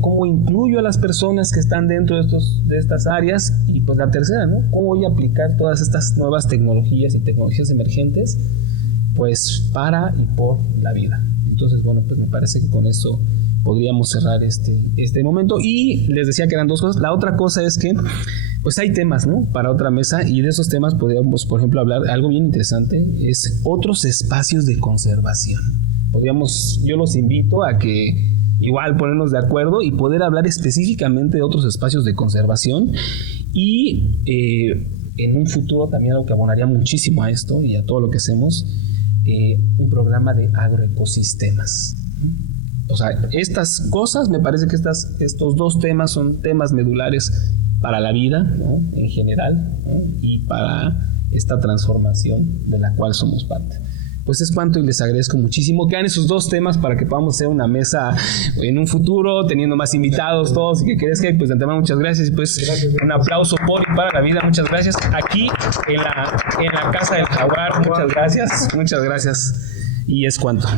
¿Cómo incluyo a las personas que están dentro de estas áreas? Y pues la tercera, ¿no? ¿Cómo voy a aplicar todas estas nuevas tecnologías y tecnologías emergentes? Pues para y por la vida. Entonces, bueno, pues me parece que con eso podríamos cerrar este momento. Y les decía que eran dos cosas. La otra cosa es que pues hay temas, ¿no? Para otra mesa, y de esos temas podríamos, por ejemplo, hablar algo bien interesante, es otros espacios de conservación. Yo los invito a que igual ponernos de acuerdo y poder hablar específicamente de otros espacios de conservación, y en un futuro también algo que abonaría muchísimo a esto y a todo lo que hacemos, un programa de agroecosistemas. O sea, estas cosas, me parece que estos dos temas son temas medulares para la vida, ¿no? En general, ¿no? Y para esta transformación de la cual somos parte. Pues es cuanto, y les agradezco muchísimo que hagan esos dos temas para que podamos hacer una mesa en un futuro, teniendo más invitados todos, y que crezca. Pues de antemano muchas gracias, y pues un aplauso por y para la vida. Muchas gracias aquí en la Casa del Jaguar. Muchas gracias, y es cuanto.